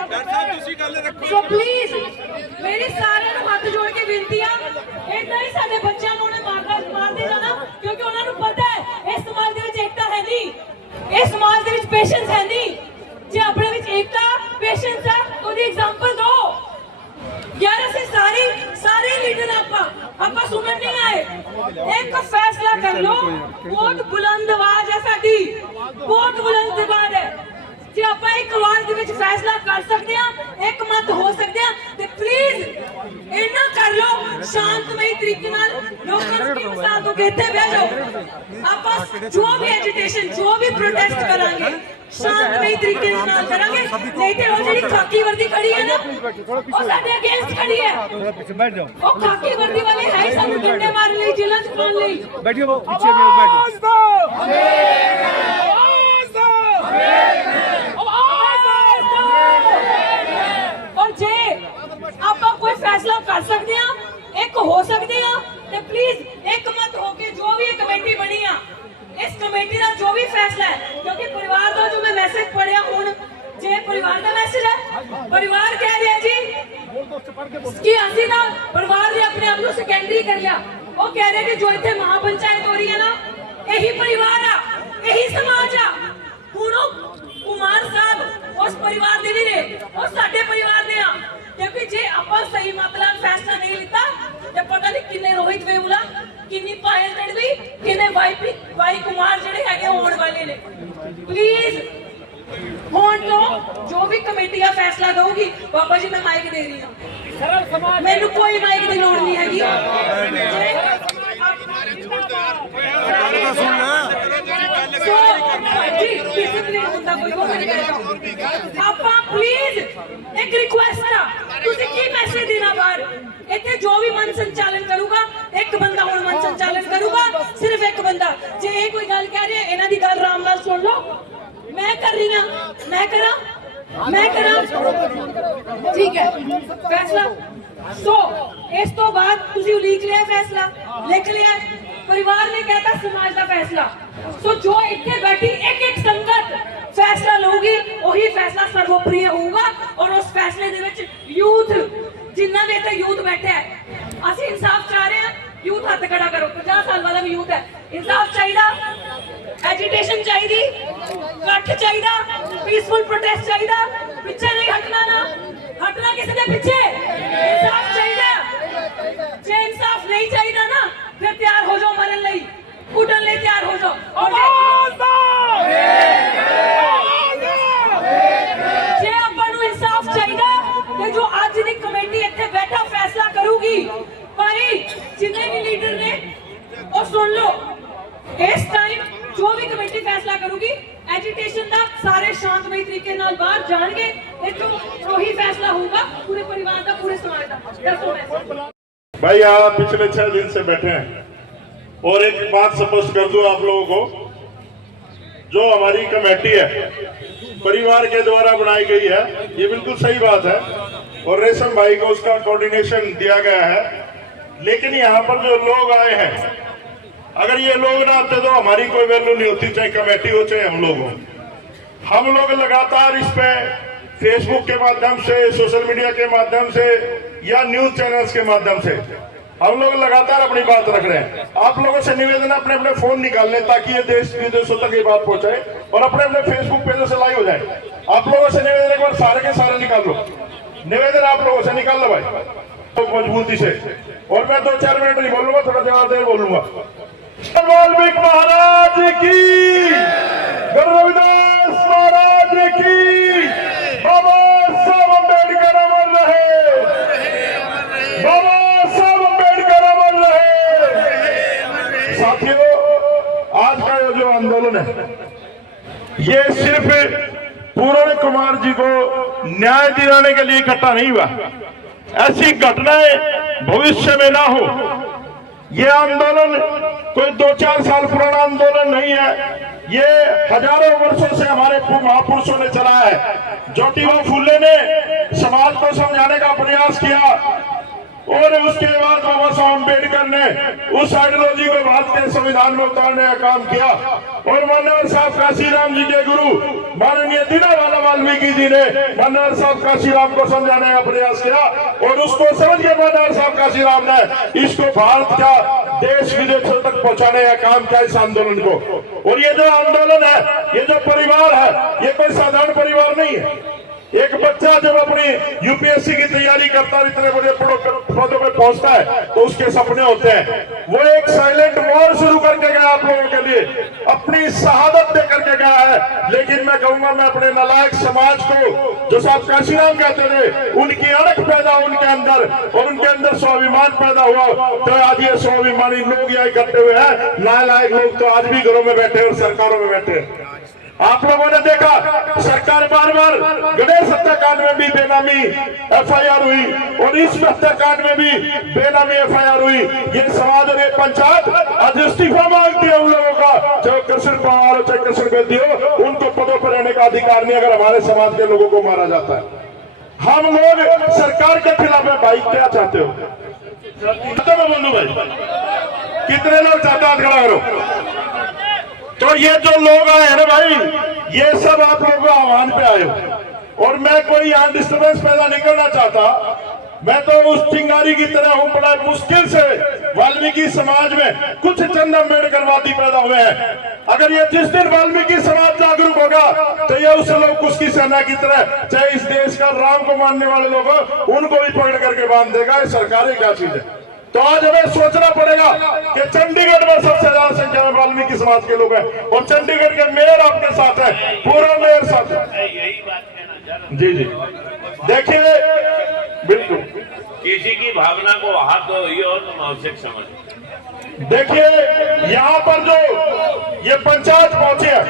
ਤੁਸੀਂ ਗੱਲ ਰੱਖੋ। ਸੋ ਪਲੀਜ਼ ਮੇਰੀ ਸਾਰਿਆਂ ਨੂੰ ਹੱਥ ਜੋੜ ਕੇ ਬੇਨਤੀ ਆ, ਏਦਾਂ ਹੀ ਸਾਡੇ ਬੱਚਿਆਂ ਨੂੰ ਉਹਨੇ ਮਾਰ ਦੇ ਜਾਣਾ, ਕਿਉਂਕਿ ਉਹਨਾਂ ਨੂੰ ਪਤਾ ਹੈ ਇਸ ਸਮਾਜ ਦੇ ਵਿੱਚ ਏਕਤਾ ਹੈ ਨਹੀਂ, ਇਸ ਸਮਾਜ ਦੇ ਵਿੱਚ ਪੇਸ਼ੈਂਸ ਹੈ ਨਹੀਂ। ਜੇ ਆਪਣੇ ਵਿੱਚ ਏਕਤਾ एक फैसला कर लो। बहुत बुलंद आवाज है साडी, बहुत बुलंद आवाज है। जे आप एक आवाज दे विच फैसला कर सकते हैं, एक मत हो सकते हैं, तो प्लीज इन्ना कर लो शांतमई तरीके नाल। लोकां नूं की मिसाल दो कि इत्थे बैठ जाओ। आप जो भी एजिटेशन, जो भी प्रोटेस्ट करांगे शांतमई तरीके नाल करांगे, नहीं ते ओ जेहड़ी खाकी वर्दी खड़ी है ना, ओ साडे अगेंस्ट खड़ी है। बैठ जाओ, ओ खाकी वर्दी वाले है ही सानू डंडे मारने लई, जेलां च पाउण लई। बैठिए, वो पीछे भी बैठ जाओ। और जे आप कोई फैसला कर सकते हैं, एक हो सकते हैं, तो प्लीज एक मत होके जो भी कमेटी बनी है, इस कमेटी का जो भी फैसला है, क्योंकि परिवार का जो मैं मैसेज पढ़िया हूं, जे परिवार का मैसेज है, परिवार कह रहा है जी कि असी ना परिवार ने अपने आप को सेकेंडरी कर लिया। वो कह रहे कि जो इतने महापंचायत हो रही है ना, यही परिवार आ, यही समाज आ। हुण कुमार साहब उस परिवार दे नहीं रहे, वो साडे परिवार दे आ। क्योंकि जे आपां सही मतलब फैसला नहीं लिता, ते पता नहीं किन्ने रोहित वेमुला, किन्नी पायल तड़वी, किन्ने वाई कुमार जेडे हैगे होण वाले ने। प्लीज होण तो जो भी कमेटी का फैसला दऊगी, बाबा जी मैं माइक दे रही हूं, मैनू कोई माइक की लोड़ नहीं हैगी। ਆਪਾਂ प्लीज एक रिक्वेस्ट आ, ਤੁਸੀਂ ਕੀ ਮੈਸੇਜ ਦੇਣਾ ਬਾਹਰ? ਇੱਥੇ ਜੋ ਵੀ ਮਨ ਸੰਚਾਲਨ ਕਰੂਗਾ, ਇੱਕ ਬੰਦਾ ਹੁਣ ਮਨ ਸੰਚਾਲਨ ਕਰੂਗਾ, ਸਿਰਫ ਇੱਕ ਬੰਦਾ। ਜੇ ਇਹ ਕੋਈ ਗੱਲ ਕਹਿ ਰਿਹਾ, ਇਹਨਾਂ ਦੀ ਗੱਲ ਆਰਾਮ ਨਾਲ ਸੁਣ ਲਓ। ਮੈਂ ਕਰ ਰਹੀ ਹਾਂ, ਮੈਂ ਕਰਾਂ ठीक है फैसला। सो इस तो बाद तुसी लिख लिया फैसला, लिख लिया, परिवार ने कहता समाज का फैसला। सो जो इतने बैठी एक एक संगत फैसला लूगी, वही फैसला सर्वोप्रिय होगा। और उस फैसले दे विच यूथ जिन्ना भी इतने यूथ बैठे है, असि इंसाफ चाह रहे हैं। यूथ हाथ खड़ा करो, 50 साल वाला भी यूथ है। इंसाफ चाहिए, एजिटेशन चाहिए, कट चाहिए, पीसफुल प्रोटेस्ट चाहिए, पीछे नहीं हटना, ना हटना किसी के पीछे। इंसाफ चाहिए, जे इंसाफ नहीं चाहिए ना, फिर तैयार हो जाओ मरन लई, कुटन लई तैयार हो जाओ। जे आपां नूं इंसाफ चाहिए, ते जो अज दी कमेटी इत्थे बैठा फैसला करूगी, भाई जिन्ने भी लीडर ने वो सुन लो। इस टाइम जो भी कमेटी फैसला करूगी, एजिटेशन का सारे शांतमई तरीके नाल बाहर जाएंगे, वही फैसला होगा पूरे परिवार का, पूरे समाज का। भाई आप पिछले 6 दिन से बैठे हैं, और एक बात स्पष्ट कर दूं आप लोगों को, जो हमारी कमेटी है परिवार के द्वारा बनाई गई है, ये बिल्कुल सही बात है, और रेशम भाई को उसका कोऑर्डिनेशन दिया गया है। लेकिन यहाँ पर जो लोग आए हैं, अगर ये लोग ना आते तो हमारी कोई वैल्यू नहीं होती, चाहे कमेटी हो चाहे हम लोग हो। हम लोग लगातार इस पे फेसबुक के माध्यम से, सोशल मीडिया के माध्यम से या न्यूज चैनल्स के माध्यम से हम लोग लगातार अपनी बात रख रहे हैं। आप लोगों से निवेदन है, अपने अपने फोन निकाल लें ताकि ये देश विदेशों तक ये बात पहुंचाए, और अपने अपने फेसबुक पेजों से लाइव हो जाए। आप लोगों से निवेदन, एक बार सारे के सारे निकाल लो, निवेदन आप लोगों से निकाल लो भाई, तो मजबूती से। और मैं 2-4 मिनट नहीं बोलूंगा, थोड़ा जवाब देर बोलूंगा। वाल्मीकि महाराज की, गुरु रविदास महाराज की, बाबा साहब अम्बेडकर अमर रहे, बाबा साहब अम्बेडकर अमर रहे। साथियों, आज का ये जो आंदोलन है, ये सिर्फ पूर्ण कुमार जी को न्याय दिलाने के लिए इकट्ठा नहीं हुआ। ऐसी घटनाएं भविष्य में ना हो। ये आंदोलन कोई 2-4 साल पुराना आंदोलन नहीं है, ये हजारों वर्षों से हमारे महापुरुषों ने चलाया है। ज्योतिबा फुले ने समाज को समझाने का प्रयास किया, और उसके बाद बाबा साहब अम्बेडकर ने उस आइडियोलॉजी को भारत के संविधान में उतारने का काम किया। और माननीय साहब काशीराम जी के गुरु माननीय दीनावाला वाल्मीकि जी ने माननीय साहब काशीराम को समझाने का प्रयास किया, और उसको समझ के माननीय साहब काशीराम ने इसको भारत का देश विदेशों तक पहुंचाने का काम किया, इस आंदोलन को। और ये जो आंदोलन है, ये जो परिवार है, ये कोई साधारण परिवार नहीं है। एक बच्चा जब अपनी यूपीएससी की तैयारी करता है, इतने बड़े पदों पे पहुंचता है तो उसके सपने होते हैं। वो एक साइलेंट वॉर शुरू करके गया आप लोगों के लिए, अपनी शहादत दे करके गया है। लेकिन मैं कहूंगा, मैं अपने नालायक समाज को, जो साहब काशीराम कहते थे, उनकी अड़क पैदा उनके अंदर और उनके अंदर स्वाभिमान पैदा हुआ, तो आज ये स्वाभिमानी लोग यहाँ इकट्ठे हुए हैं। नालायक लोग तो आज भी घरों में बैठे और सरकारों में बैठे हैं। आप लोगों ने देखा, सरकार बार बार गणेश हत्याकांड में भी बेनामी एफआईआर हुई और इस हत्याकांड में भी बेनामी एफआईआर हुई। ये समाज और ये पंचायत आज इस्तीफा मांगती है उन लोगों का, चाहे कृष्ण पवार हो चाहे कृष्ण बेदी हो, उनको पदों पर रहने का अधिकार नहीं अगर हमारे समाज के लोगों को मारा जाता है। हम लोग सरकार के खिलाफ है। भाई क्या चाहते हो बंधु भाई? कितने लोग चाहते हैं? खड़ा करो। तो ये जो लोग आए हैं ना भाई, ये सब आप लोगों को आह्वान पे आए हो और मैं कोई यहाँ डिस्टर्बेंस पैदा नहीं करना चाहता। मैं तो उस चिंगारी की तरह हूँ, बड़ा मुश्किल से वाल्मीकि समाज में कुछ चंद अम्बेडकरवादी पैदा हुए हैं। अगर ये जिस दिन वाल्मीकि समाज जागरूक होगा तो ये उस लोग उसकी सेना की तरह, चाहे इस देश का राम को मानने वाले लोग हो, उनको भी पकड़ करके बांध देगा। ये सरकारी क्या चीज है? तो आज हमें सोचना पड़ेगा कि चंडीगढ़ में सबसे ज्यादा संख्या में वाल्मीकि समाज के लोग हैं और चंडीगढ़ के मेयर आपके साथ है, पूरा मेयर साथ है। यही बात कहना जी जी, देखिए बिल्कुल किसी की भावना को हाथ दो ये और आवश्यक समझ। देखिए यहाँ पर जो ये पंचायत पहुंचे हैं,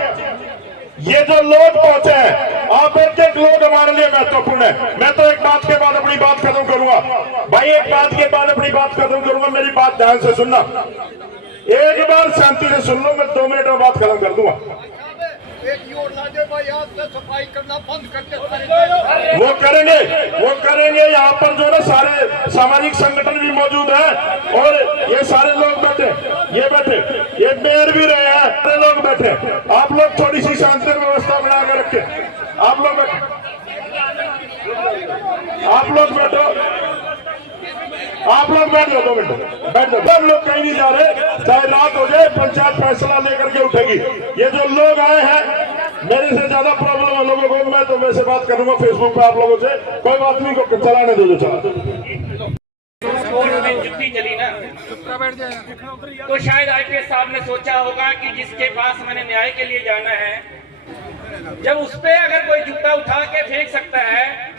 ये जो लोग पहुंचे हैं, आप एक एक लोग हमारे लिए महत्वपूर्ण है। मैं तो एक बात के बाद अपनी बात खत्म करूंगा भाई, एक बात के बाद अपनी बात खत्म करूंगा। मेरी बात ध्यान से सुनना, एक बार शांति से सुन लो, मैं 2 मिनट में बात खत्म कर दूंगा। सफाई करना बंद करके वो करेंगे। यहाँ पर जो है सारे सामाजिक संगठन भी मौजूद है और ये सारे लोग बैठे, ये मेयर भी रहे हैं, सारे लोग बैठे। आप लोग थोड़ी सी शांति व्यवस्था बना कर रखे। आप लोग बैठो, आप लोग बैठ जाओ, 2 मिनट बैठ जाओ। हम लोग कहीं नहीं जा रहे, चाहे रात हो जाए, पंचायत फैसला लेकर के उठेगी। ये जो लोग आए हैं, मेरे से ज्यादा प्रॉब्लम है लोगों को, मैं तो वैसे बात करूंगा फेसबुक पे आप लोगों से, कोई बात नहीं, को चलाने दो जो चला। जुत्ती चली ना, तो शायद आईपीएस साहब ने सोचा होगा कि जिसके पास मैंने न्याय के लिए जाना है, जब उस पे अगर कोई जूता उठा के फेंक सकता है,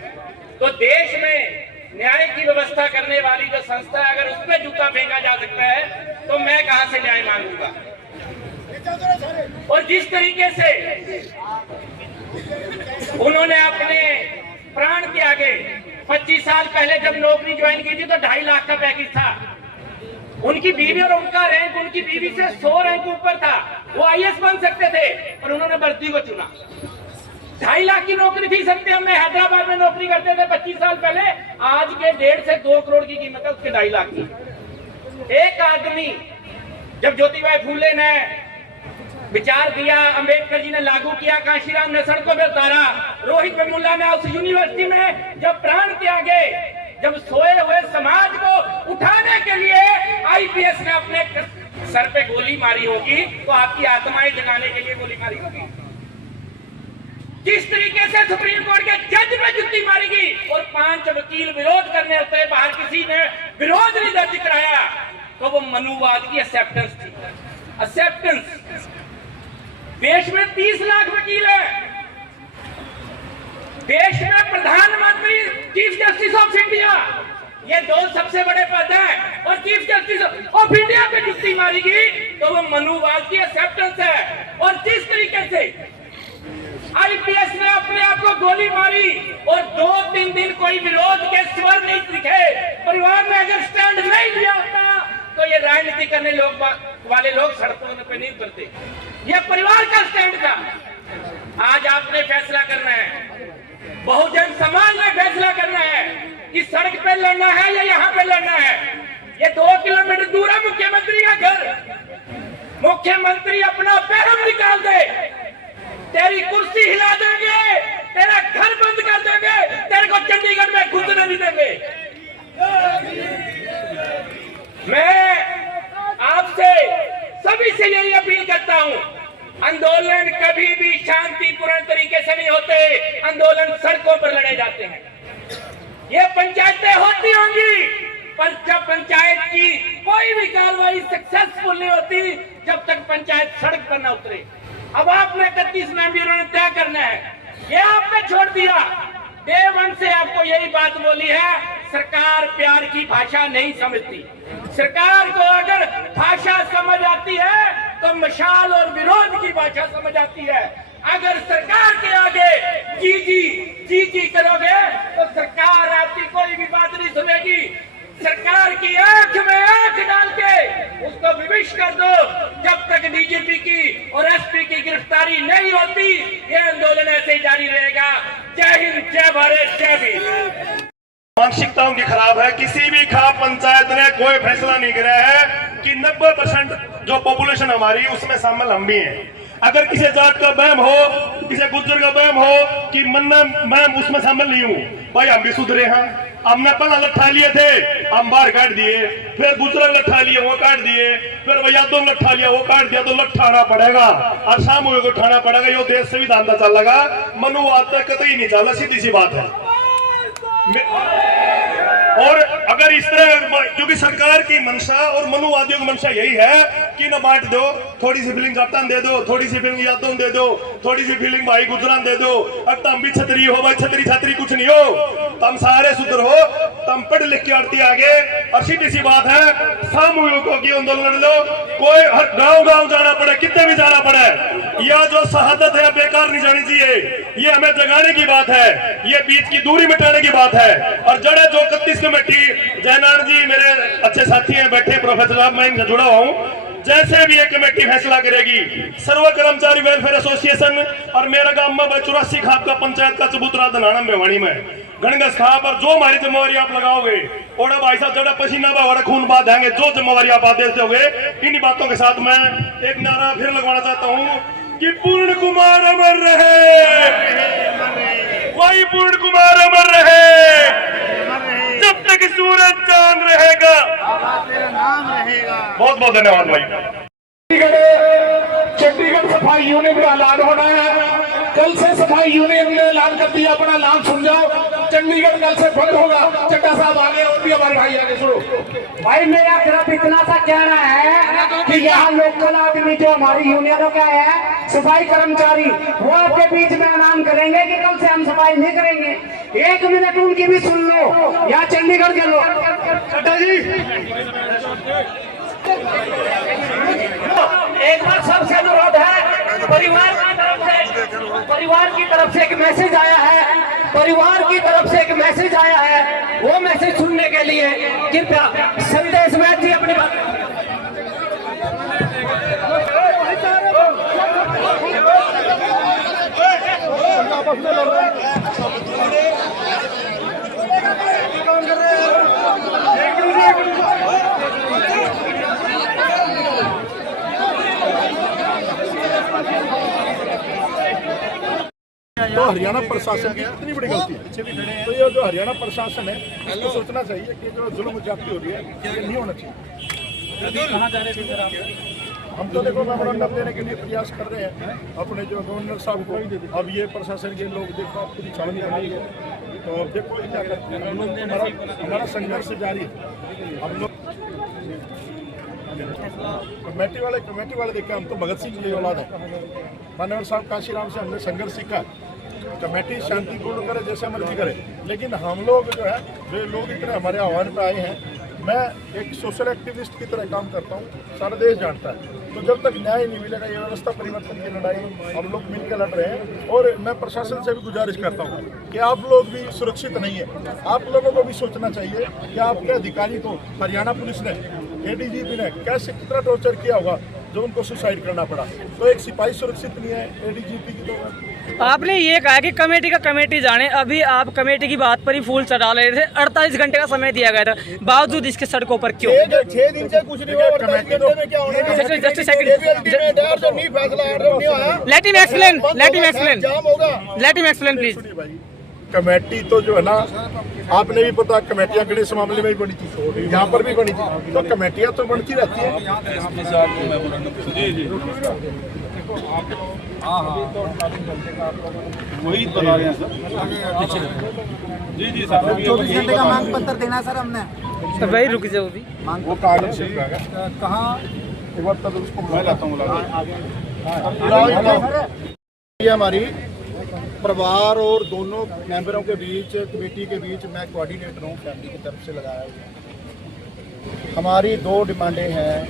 तो देश में न्याय की व्यवस्था करने वाली जो संस्था है, अगर उस पे जूता फेंका जा सकता है, तो मैं कहां से न्याय मांगूंगा? और जिस तरीके से उन्होंने अपने प्राण त्यागे, 25 साल पहले जब नौकरी ज्वाइन की थी तो 2.5 लाख का पैकेज था। उनकी बीवी और उनका रैंक उनकी बीवी से 100 रैंक ऊपर था, वो आईएएस बन सकते थे और उन्होंने भर्ती को चुना। 2.5 लाख की नौकरी थी सत्यम में, हैदराबाद में नौकरी करते थे 25 साल पहले। आज के 1.5 से 2 करोड़ की कीमत है उसके 2.5 लाख की। एक आदमी, जब ज्योतिबा फूले ने विचार दिया, अंबेडकर जी ने लागू किया, काशीराम ने सड़कों में उतारा, रोहित वेमुला ने उस यूनिवर्सिटी में जब प्राण त्यागे, जब सोए हुए समाज को उठाने के लिए आईपीएस ने अपने सर पे गोली मारी होगी, तो आपकी आत्माएं जगाने के लिए गोली मारी होगी। जिस तरीके से सुप्रीम कोर्ट के जज पे जुत्ती मारी गई और 5 वकील विरोध करने उतरे बाहर, किसी ने विरोध नहीं दर्ज कराया, तो वो मनुवाद की एक्सेप्टेंस थी। एक्सेप्टेंस। देश में 30 लाख वकील है, देश में प्रधानमंत्री, चीफ जस्टिस ऑफ इंडिया, ये 2 सबसे बड़े पद हैं, और चीफ जस्टिस ऑफ इंडिया पे जुत्ती मारी गई, तो वो मनुवाद की एक्सेप्टेंस है। और जिस तरीके से आईपीएस ने अपने आप को गोली मारी और 2-3 दिन कोई विरोध के स्वर नहीं दिखे, परिवार ने अगर स्टैंड नहीं लिया होता, तो ये राजनीति करने वाले लोग सड़कों पे नहीं उतरते। ये परिवार का स्टैंड था। आज आपने फैसला करना है, बहुजन समाज ने फैसला करना है कि सड़क पे लड़ना है या यहाँ पे लड़ना है। ये 2 किलोमीटर दूर है मुख्यमंत्री का घर। मुख्यमंत्री अपना पैरम निकाल दे, तेरी कुर्सी हिला देंगे, तेरा घर बंद कर देंगे, तेरे को चंडीगढ़ में घुसने नहीं देंगे। मैं आपसे सभी से यही अपील करता हूं आंदोलन कभी भी शांतिपूर्ण तरीके से नहीं होते, आंदोलन सड़कों पर लड़े जाते हैं। ये पंचायतें होती होंगी, पर जब पंचायत की कोई भी कार्रवाई सक्सेसफुल नहीं होती जब तक पंचायत सड़क पर न उतरे। अब आपने 31 नवंबर ने तय करना है, ये आपने छोड़ दिया। डे 1 से आपको यही बात बोली है, सरकार प्यार की भाषा नहीं समझती। सरकार को अगर भाषा समझ आती है तो मशाल और विरोध की भाषा समझ आती है। अगर सरकार के आगे जी करोगे तो सरकार आपकी कोई भी बात नहीं सुनेगी। सरकार की आंख में आंख डाल के उसको विवश कर दो। जब तक डीजीपी की और एसपी की गिरफ्तारी नहीं होती ये आंदोलन ऐसे ही जारी रहेगा। जय हिंद, जय भारत, जय भीम। मानसिकता उनकी खराब है। किसी भी खाप पंचायत ने कोई फैसला नहीं किया है कि 90% जो पॉपुलेशन हमारी उसमें शामिल हम भी हैं। अगर किसी जात का बहम हो, किसी गुज्जर का बहम हो कि मन्ना मैं उसमें शामिल नहीं हूँ, भाई हम भी सुधरे हैं। हमने पहला लट्ठा लिए थे, हम बाहर काट दिए, फिर गुजर लट्ठा लिए वो काट दिए, फिर वैयादों लट्ठा लिया वो काट दिया, तो लट्ठाना पड़ेगा और सामूहिक को उठाना पड़ेगा। यो देश संविधान का चल लगा, मनुवाद तक कतई नहीं चला, सीधी सी बात है। और अगर इस तरह, क्योंकि सरकार की मंशा और मनुवादियों की मंशा यही है कि न बांट दो, थोड़ी सी फीलिंग जाटन दे दो, थोड़ी सी फीलिंग यादों दे दो, थोड़ी सी फीलिंग भाई गुजरान दे दो। अब तुम भी छतरी हो भाई, छतरी कुछ नहीं हो, तुम सारे सुधर हो, तुम पढ़ लिख के आड़ती आगे। और सीधी सी बात है, सामूहिकों की आंदोलन लड़ लो, कोई हर गांव जाना पड़े, कितने भी जाना पड़े, यह जो शहादत है बेकार नहीं जानी चाहिए। ये हमें जगाने की बात है, ये बीच की दूरी मिटाने की बात है। और जड़े जो 31 कमेटी, जयनारायण जी मेरे अच्छे साथी हैं बैठे, प्रोफेसर साहब, मैं इनसे जुड़ा हुआ हूँ। जैसे भी ये कमेटी फैसला करेगी, सर्व कर्मचारी वेलफेयर एसोसिएशन और मेरा गांव में 84 खाप का पंचायत का चबूतरा दनाना मेवाणी में गणगस खाप, और जो हमारी जिम्मेवारी आप लगाओगे, ओड़ा भाई साहब जड़ा पसीना बा खून बा देंगे, जो जिम्मेवारी आप आदेश दोगे। इन्हीं बातों के साथ मैं एक नारा फिर लगवाना चाहता हूँ कि पूर्ण कुमार अमर रहे, वही पूर्ण कुमार अमर रहे, जब तक सूरज चांद रहेगा, बहुत बहुत धन्यवाद भाई। चंडीगढ़ सफाई यूनियन का ऐलान होना है। कल से सफाई यूनियन ने ऐलान कर दिया, अपना ऐलान सुन जाओ। चंडीगढ़ कल से बंद होगा। चड्डा साहब आगे और भी हमारे भाई आगे सुनो। भाई मेरा सिर्फ इतना सा कहना है कि यहाँ लोकल आदमी जो हमारी यूनियनों का है, सफाई कर्मचारी, वो आपके बीच में ऐलान करेंगे कि कल से हम सफाई नहीं करेंगे। 1 मिनट उनकी भी सुन लो, या चंडीगढ़ के लोग। चड्डा जी एक बार सबसे अनुरोध है, परिवार की तरफ से एक मैसेज आया है, परिवार की तरफ से एक मैसेज आया है, वो मैसेज सुनने के लिए कृपया संदेश में थी अपनी बात। तो हरियाणा प्रशासन की कितनी बड़ी गलती है। तो ये जो हरियाणा प्रशासन है, इसको सोचना चाहिए कि जो जुल्म ज्यादती हो रही है ये नहीं होना चाहिए। कहाँ जा रहे थे सर आप? हम तो देखो मेमोरेंडम देने के लिए प्रयास कर रहे हैं अपने जो गवर्नर साहब को। अब ये प्रशासन के लोग देखो आपकी छावनी बनाई है, तो अब देखो क्या करते हैं। हम लोग हमारा संघर्ष जारी है। हम लोग कमेटी वाले देखे, हम तो भगत सिंह की औलाद है। मानवर साहब काशीराम से हमने संघर्ष सीखा। कमेटी शांतिपूर्ण करे, जैसे मर्जी करे, लेकिन हम लोग जो है, जो लोग इतने हमारे आह्वान पे आए हैं, मैं एक सोशल एक्टिविस्ट की तरह काम करता हूँ, सारा देश जानता है। तो जब तक न्याय नहीं मिलेगा, ये व्यवस्था परिवर्तन की लड़ाई हम लोग मिलकर लड़ रहे हैं। और मैं प्रशासन से भी गुजारिश करता हूँ कि आप लोग भी सुरक्षित नहीं है। आप लोगों को भी सोचना चाहिए कि आपके अधिकारी को हरियाणा पुलिस ने, एडीजीपी ने कैसे कितना टॉर्चर किया होगा जो उनको सुसाइड करना पड़ा। तो एक सिपाही सुरक्षित नहीं है, एडीजीपी की तो। आपने ये कहा कि कमेटी का कमेटी जाने, अभी आप कमेटी की बात पर ही फूल चढ़ा रहे थे। 48 घंटे का समय दिया गया था, बावजूद इसके सड़कों पर क्यों? 6 दिन से कुछ नहीं हुआ। कमेटी तो let him explain please. Committee तो जो है ना, आपने भी पता, कमेटियां गणेश मामले में भी बनी थी, यहाँ पर भी बनी थी। तो कमेटियां तो बनती रहती है। वही बता रहे हैं सर। जी जी सर, 24 घंटे का मांग पत्र देना सर हमने। तो भाई रुक जाओ अभी। वो कागज कहाँ एक बार तब उसको मैं लाता हूँ। ये हमारी परिवार और दोनों मेंबरों के बीच, कमेटी के बीच मैं कोऑर्डिनेटर हूँ, फैमिली की तरफ से लगाया हुआ। हमारी 2 डिमांडें हैं।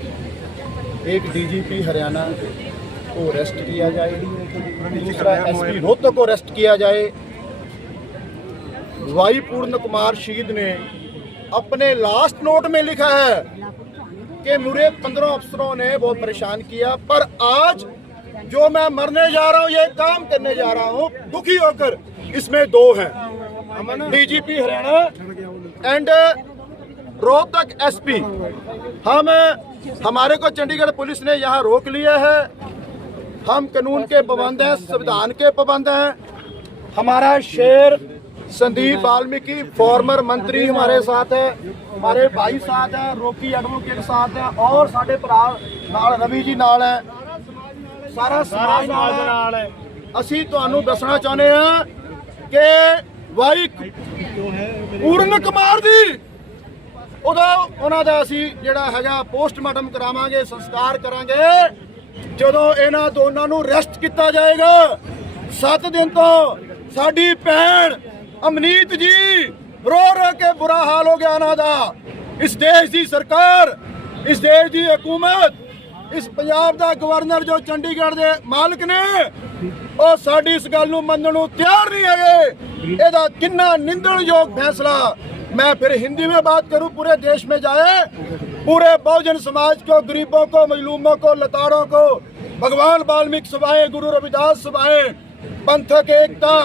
एक डीजीपी हरियाणा को अरेस्ट किया जाए, दूसरा एसपी रोहतक को अरेस्ट किया जाए। वाई पूर्ण कुमार शहीद ने अपने लास्ट नोट में लिखा है कि मुझे 15 अफसरों ने बहुत परेशान किया, पर आज जो मैं मरने जा रहा हूँ, ये काम करने जा रहा हूँ दुखी होकर। इसमें 2 हैं, DGP Haryana and Rohtak SP. हमारे को चंडीगढ़ पुलिस ने यहाँ रोक लिया है। हम कानून के पाबंद हैं, संविधान के पाबंद हैं। हमारा शेर संदीप वाल्मीकि फॉर्मर मंत्री हमारे साथ है, हमारे भाई साथ है, रोकी एडवोकेट साथ है, और साढ़े भरा नाल रवि जी नाल है, सारा समाज नाल है। असी तुहानू दसना चाहते हैं कि वाई पूर्ण कुमार जी ਉਹਨਾਂ ਦਾ ਅਸੀਂ ਜਿਹੜਾ ਹੈਗਾ ਪੋਸਟਮਾਰਟਮ ਕਰਾਵਾਂਗੇ, ਸੰਸਕਾਰ ਕਰਾਂਗੇ ਜਦੋਂ ਇਹਨਾਂ ਦੋਨਾਂ ਨੂੰ ਅਰੈਸਟ ਕੀਤਾ ਜਾਏਗਾ। 7 ਦਿਨ ਤੋਂ ਸਾਡੀ ਭੈਣ ਅਮਨੀਤ ਜੀ ਰੋ ਰੋ ਕੇ ਬੁਰਾ ਹਾਲ ਹੋ ਗਿਆ ਇਹਨਾਂ ਦਾ। ਇਸ ਦੇਸ਼ ਦੀ ਸਰਕਾਰ, ਇਸ ਦੇਸ਼ ਦੀ ਹਕੂਮਤ, ਇਸ ਪੰਜਾਬ ਦਾ ਗਵਰਨਰ ਜੋ ਚੰਡੀਗੜ੍ਹ ਦੇ ਮਾਲਕ ਨੇ, ਉਹ ਸਾਡੀ ਇਸ ਗੱਲ ਨੂੰ ਮੰਨਣ ਨੂੰ ਤਿਆਰ ਨਹੀਂ ਹੈਗੇ। ਇਹਦਾ ਕਿੰਨਾ ਨਿੰਦਣਯੋਗ फैसला। मैं फिर हिंदी में बात करूं, पूरे देश में जाए, पूरे बहुजन समाज को, गरीबों को, मजलूमों को, लताड़ों को, भगवान वाल्मीकि सभाएं, गुरु रविदास सभाएं, पंथक एकता,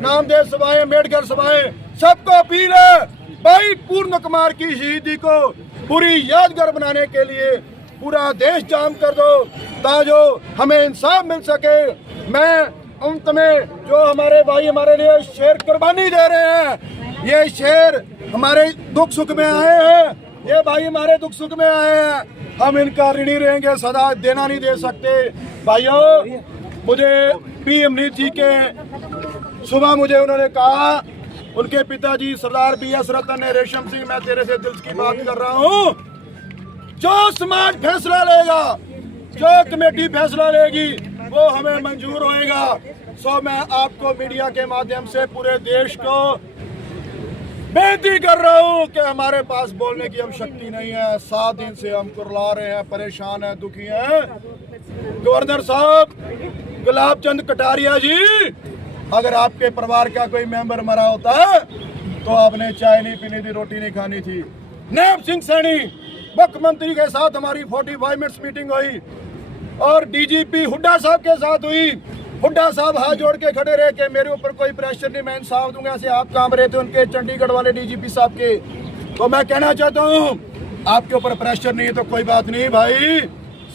नामदेव सभाएं, अम्बेडकर सभाएं, सबको अपील है भाई पूर्ण कुमार की शहीदी को पूरी यादगार बनाने के लिए पूरा देश जाम कर दो ताकि हमें इंसाफ मिल सके। मैं अंत में जो हमारे भाई हमारे लिए शेर कुर्बानी दे रहे हैं, ये शेर हमारे दुख सुख में आए हैं, ये भाई हमारे दुख सुख में आए हैं, हम इनका ऋणी रहेंगे, सदा देना नहीं दे सकते। भाइयों, मुझे पी अमनीत जी के सुबह मुझे उन्होंने कहा, उनके पिताजी सरदार BS रतन ने, रेशम सिंह, मैं तेरे से दिल की बात कर रहा हूँ, जो समाज फैसला लेगा, जो कमेटी फैसला लेगी, वो हमें मंजूर होएगा। सो मैं आपको मीडिया के माध्यम से पूरे देश को बेनती कर रहा हूँ कि हमारे पास बोलने की हम शक्ति नहीं है। 7 दिन से हम कुरला रहे हैं, परेशान हैं, दुखी हैं। गवर्नर साहब, गुलाब चंद कटारिया जी, अगर आपके परिवार का कोई मेंबर मरा होता तो आपने चाय नहीं पीनी थी, रोटी नहीं खानी थी। नैब सिंह सैनी मुख्यमंत्री के साथ हमारी 45 मिनट्स मीटिंग हुई और डीजीपी हुड्डा साहब के साथ हुई। हुड्डा साहब हाथ जोड़ के खड़े रहे कि मेरे ऊपर कोई प्रेशर नहीं, मैं इंसाफ दूंगा। ऐसे आप काम रहे थे उनके चंडीगढ़ वाले डीजीपी साहब के। तो मैं कहना चाहता हूँ, आपके ऊपर प्रेशर नहीं है तो कोई बात नहीं भाई।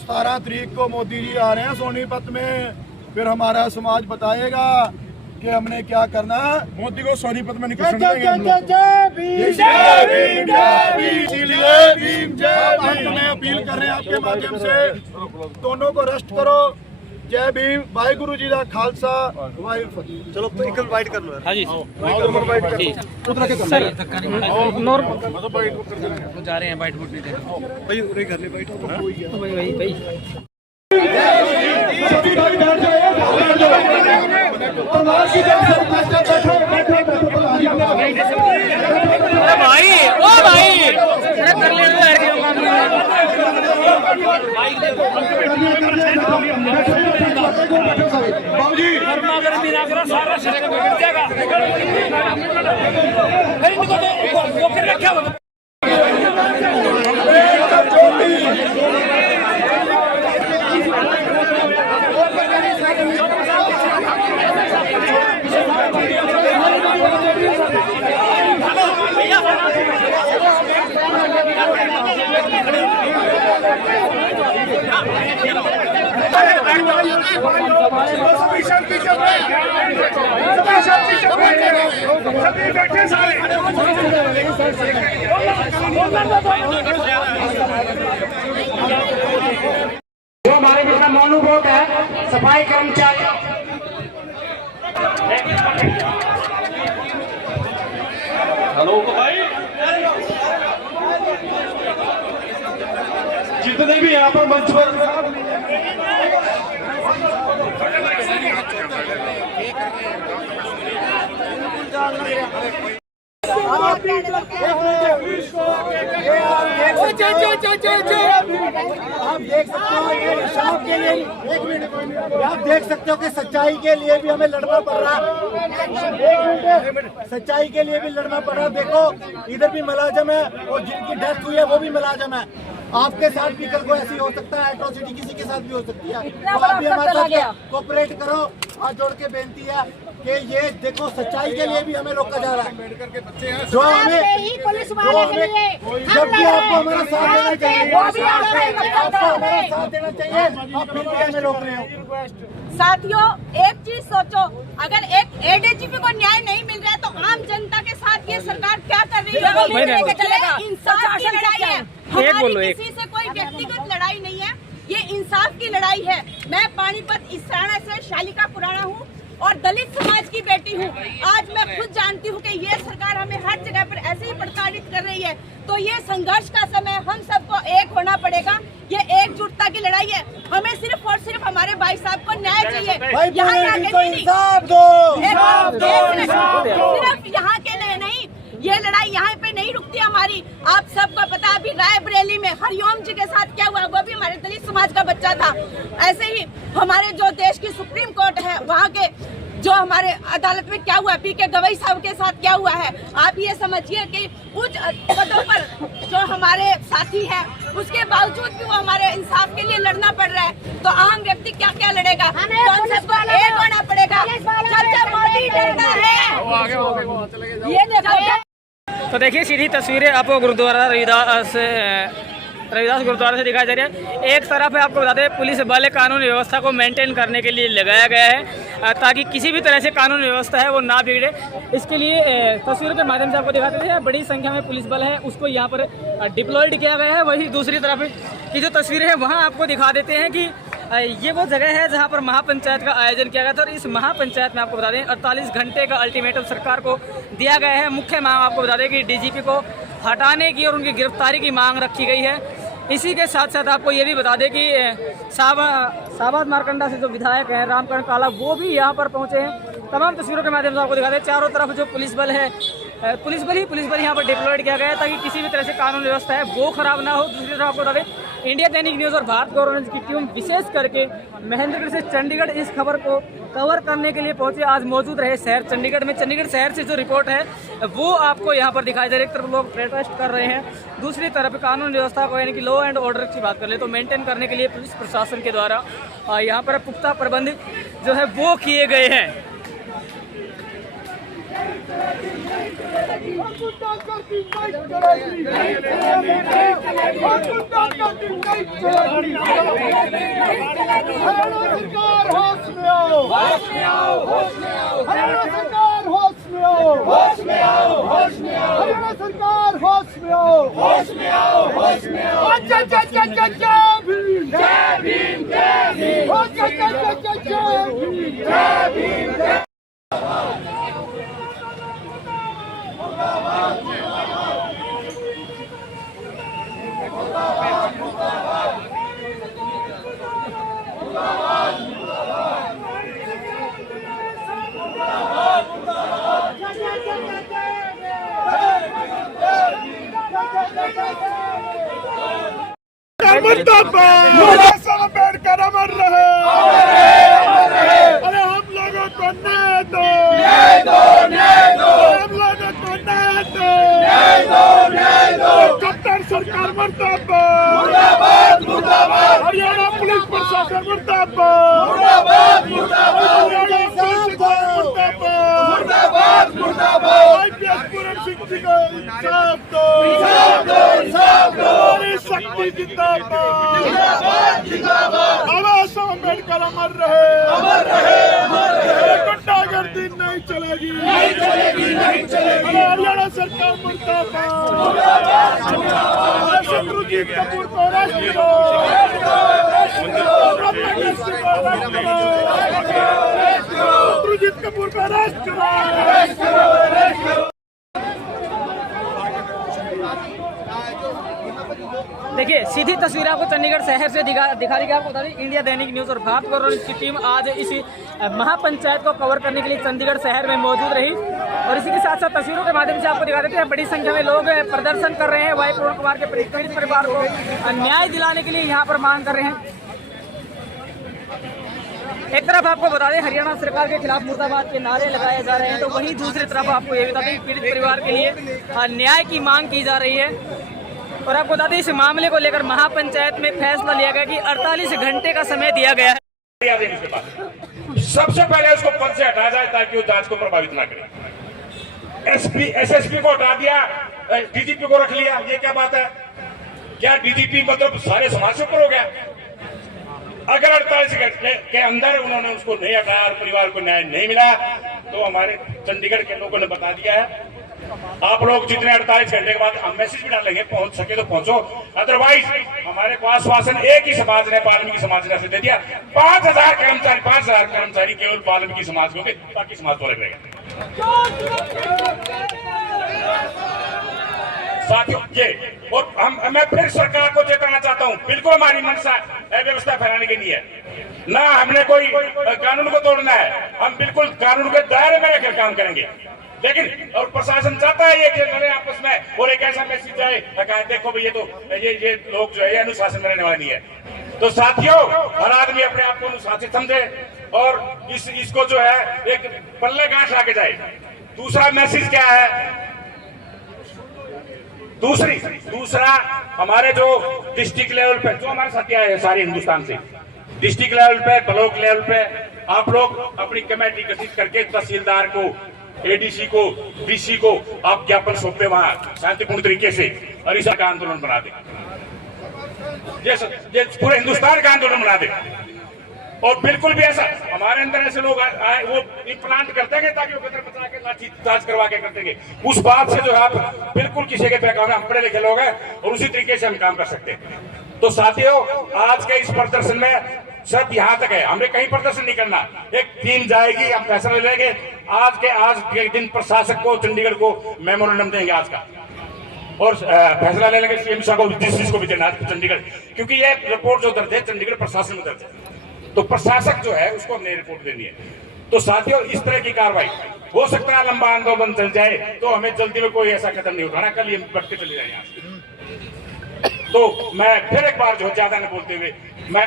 17 तारीख को मोदी जी आ रहे हैं सोनीपत में, फिर हमारा समाज बताएगा कि हमने क्या करना। मोदी को सोनीपत में निकल मैं अपील कर रहे हैं आपके माध्यम से, दोनों को अरेस्ट करो। जय भीम, वाहिगुरु जी का खालसा, वाहिगुरू फतेह। चलो तो एक बाइट कर लो। हाँ जी, बाइट कर लो। सर नॉर्मल जा रहे हैं, बाइट बोट नहीं दे भाई उरे कर ले बाइट। भाई भाई ओ भाई कर ले सारा शरीर बिगड़ जाएगा। फिर इनको तो फिर रखा होगा। वो हमारे जितना महानुभोग है, सफाई कर्मचारी हेलो भाई, जितने भी यहाँ पर मंच पर आप देख सकते हो ये इंसाफ के लिए, एक मिनट, आप देख सकते हो कि सच्चाई के लिए भी हमें लड़ना पड़ रहा है। एक मिनट, सच्चाई के लिए भी लड़ना पड़ रहा है। देखो इधर भी मुलाजिम है और जिनकी डेथ हुई है वो भी मुलाजिम है। आपके साथ भी कल को ऐसी हो सकता है, एट्रोसिटी किसी के साथ भी हो सकती है। तो आप भी हमारे साथ कोऑपरेट करो। हाथ जोड़ के बेनती है कि ये देखो सच्चाई के लिए भी हमें रोका जा रहा है। जो हमें जबकि आपको हमारा साथ देना चाहिए, आपको हमारा साथ देना चाहिए, आप फिर भी हमें रोक रहे हो। साथियों, एक चीज सोचो, अगर एक एडीजीपी को न्याय नहीं मिल रहा है तो आम जनता के साथ ये सरकार क्या कर रही है? इंसाफ की लड़ाई है, हमारी किसी से कोई व्यक्तिगत लड़ाई नहीं है, ये इंसाफ की लड़ाई है। मैं पानीपत इसराना से शालिका पुराना हूँ और दलित समाज की बेटी हूँ। आज मैं खुद जानती हूँ कि ये सरकार हमें हर जगह पर ऐसे ही प्रताड़ित कर रही है। तो ये संघर्ष का समय, हम सबको एक होना पड़ेगा। ये एकजुटता की लड़ाई है। हमें सिर्फ और सिर्फ हमारे भाई साहब को न्याय चाहिए। यहाँ सिर्फ यहाँ के लिए नहीं, ये लड़ाई यहाँ पे नहीं रुकती हमारी। आप सबको पता, अभी रायबरेली में हरिओम जी के साथ क्या हुआ, वो भी हमारे दलित समाज का बच्चा था। ऐसे ही हमारे जो देश की सुप्रीम कोर्ट है, वहाँ के जो हमारे अदालत में क्या हुआ, पीके गवई साहब के साथ क्या हुआ है। आप ये समझिए कि उच्च पदों पर जो हमारे साथी हैं, उसके बावजूद भी वो हमारे इंसाफ के लिए लड़ना पड़ रहा है। तो आम व्यक्ति क्या क्या लड़ेगा? कौन सबको एक होना पड़ेगा। जब मोदी डरता है, ये देखो। तो देखिए सीधी तस्वीरें आपको गुरुद्वारा रविदास गुरुद्वारा से दिखाई दे रही है। एक तरफ है, आपको बता दें, पुलिस बल कानून व्यवस्था को मेंटेन करने के लिए लगाया गया है ताकि किसी भी तरह से कानून व्यवस्था है वो ना बिगड़े। इसके लिए तस्वीरों के माध्यम से आपको दिखाते हैं, बड़ी संख्या में पुलिस बल है उसको यहाँ पर डिप्लॉयड किया गया है। वही दूसरी तरफ की जो तस्वीरें हैं वहाँ आपको दिखा देते हैं कि ये वो जगह है जहाँ पर महापंचायत का आयोजन किया गया था। और इस महापंचायत में आपको बता दें 48 घंटे का अल्टीमेटम सरकार को दिया गया है। मुख्य मांग आपको बता दें कि डीजीपी को हटाने की और उनकी गिरफ्तारी की मांग रखी गई है। इसी के साथ साथ आपको ये भी बता दें कि साबाद मारकंडा से जो विधायक हैं रामकरण काला, वो भी यहाँ पर पहुँचे हैं। तमाम तस्वीरों के माध्यम से आपको दिखा दें, चारों तरफ जो पुलिस बल है, पुलिस बल यहाँ पर डिप्लॉयड किया गया है ताकि किसी भी तरह से कानून व्यवस्था है वो खराब ना हो। दूसरी तरफ आपको बता दें, इंडिया दैनिक न्यूज़ और भारत गौरव न्यूज़ की टीम विशेष करके महेंद्रगढ़ से चंडीगढ़ इस खबर को कवर करने के लिए पहुंचे। आज मौजूद रहे शहर चंडीगढ़ में। चंडीगढ़ शहर से जो रिपोर्ट है वो आपको यहाँ पर दिखाई दे रही है। एक तरफ लोग प्रोटेस्ट कर रहे हैं, दूसरी तरफ कानून व्यवस्था को यानी कि लॉ एंड ऑर्डर की बात कर ले तो मेंटेन करने के लिए पुलिस प्रशासन के द्वारा यहाँ पर पुख्ता प्रबंध जो है वो किए गए हैं। अम्बेडकर अमर रहे। अरे हम लोगों को न्याय दो, हम लोगों को न्याय दो। कट्टर सरकार मुर्दाबाद, हरियाणा पुलिस प्रशासन मुर्दाबाद, हरियाणा पुलिस मुर्दाबाद। IPS पूरन सिंह जी को इंसाफ दो, शक्ति जिंदाबाद। बाबा साहब अम्बेडकर अमर रहे। गुंडागर्दी नहीं नहीं चलेगी, नहीं चलेगी, नहीं चलेगी। हरियाणा सरकार मुर्दाबाद, शत्रुजीत कपूर को अरेस्ट करो, शत्रुजीत कपूर को अरेस्ट करो। देखिए सीधी तस्वीर आपको चंडीगढ़ शहर से दिखा रही है। आपको बता दें इंडिया दैनिक न्यूज़ और भारत कौरव की टीम आज इसी महापंचायत को कवर करने के लिए चंडीगढ़ शहर में मौजूद रही और इसी के साथ साथ तस्वीरों के माध्यम से आपको दिखा देते हैं बड़ी संख्या में लोग प्रदर्शन कर रहे हैं। वाई पूर्ण कुमार के पीड़ित परिवार को न्याय दिलाने के लिए यहाँ पर मांग कर रहे हैं। एक तरफ आपको बता दें हरियाणा सरकार के खिलाफ मुर्दाबाद के नारे लगाए जा रहे हैं, तो वहीं दूसरी तरफ आपको ये बता दें पीड़ित परिवार के लिए न्याय की मांग की जा रही है। और आपको बता दें इस मामले को लेकर महापंचायत में फैसला लिया गया कि 48 घंटे का समय दिया गया है। सबसे पहले उसको पद से हटाया जाए ताकि वो जांच को प्रभावित ना करे। एसएसपी को हटा दिया, डीजीपी को रख लिया, ये क्या बात है? क्या डीजीपी मतलब सारे समाज से ऊपर हो गया? अगर 48 घंटे के अंदर उन्होंने उसको नहीं हटाया और परिवार को न्याय नहीं मिला तो हमारे चंडीगढ़ के लोगों ने बता दिया है, आप लोग जितने 48 घंटे के बाद हम मैसेज भी डालेंगे, पहुंच सके तो पहुंचो, अदरवाइज हमारे को आश्वासन एक ही समाज ने, वाल्मीकि समाज ने दे दिया 5000 कर्मचारी केवल वाल्मीकि समाज के होंगे, बाकी समाज तो रहेगा। साथियों ये और मैं फिर सरकार को चेताना चाहता हूं, बिल्कुल हमारी मंशा अव्यवस्था फैलाने के लिए ना, हमने कोई कानून को तोड़ना है, हम बिल्कुल कानून के दायरे में रहकर काम करेंगे। लेकिन और प्रशासन चाहता है ये कि लड़े आपस में और एक ऐसा मैसेज जाए देखो भैया तो ये लोग जो है अनुशासन में रहने वाले नहीं है। तो साथियों हर आदमी अपने आप को अनुशासित समझे और इसको जो है एक पल्ले गांठ लाके जाए। दूसरा मैसेज क्या है? दूसरा हमारे जो डिस्ट्रिक्ट लेवल पे जो हमारे साथी आए हैं सारे हिंदुस्तान से, डिस्ट्रिक्ट लेवल पे, ब्लॉक लेवल पे आप लोग अपनी कमेटी गठित करके तहसीलदार को, एडीसी को, डीसी को आप ज्ञापन सौंपे वहां शांतिपूर्ण तरीके से और इस का आंदोलन बना दे, ये पूरे हिंदुस्तान का आंदोलन बना दे। और बिल्कुल भी ऐसा हमारे अंदर ऐसे लोग आए वो इम्प्लांट करते हैं ताकि वो कतर बचा के लाठी चार्ज करवा के करते हैं, उस बात से जो है आप बिल्कुल किसी के पैगाम में हम पढ़े लिखे लोग हैं और उसी तरीके से हम काम कर सकते हैं। तो साथियों आज के इस प्रदर्शन में सब यहाँ तक है, हमें कहीं प्रदर्शन नहीं करना, एक टीम जाएगी, हम फैसला लेंगे। आज के दिन प्रशासक को चंडीगढ़ को मेमोरेंडम देंगे आज का और फैसला ले लेंगे सीएम साहब को, डिस्ट्रिक्ट को भी देना चंडीगढ़, क्योंकि ये रिपोर्ट जो दर्ज है चंडीगढ़ प्रशासन में दर्ज है, तो प्रशासक जो है उसको हमने रिपोर्ट देनी है। तो साथियों इस तरह की कार्रवाई हो सकता है लंबा आंदोलन चल जाए, तो हमें जल्दी में कोई ऐसा कदम नहीं उठाना, कल ये बढ़ के चले जाए यहाँ से। तो मैं फिर एक बार जो ज्यादा न बोलते हुए मैं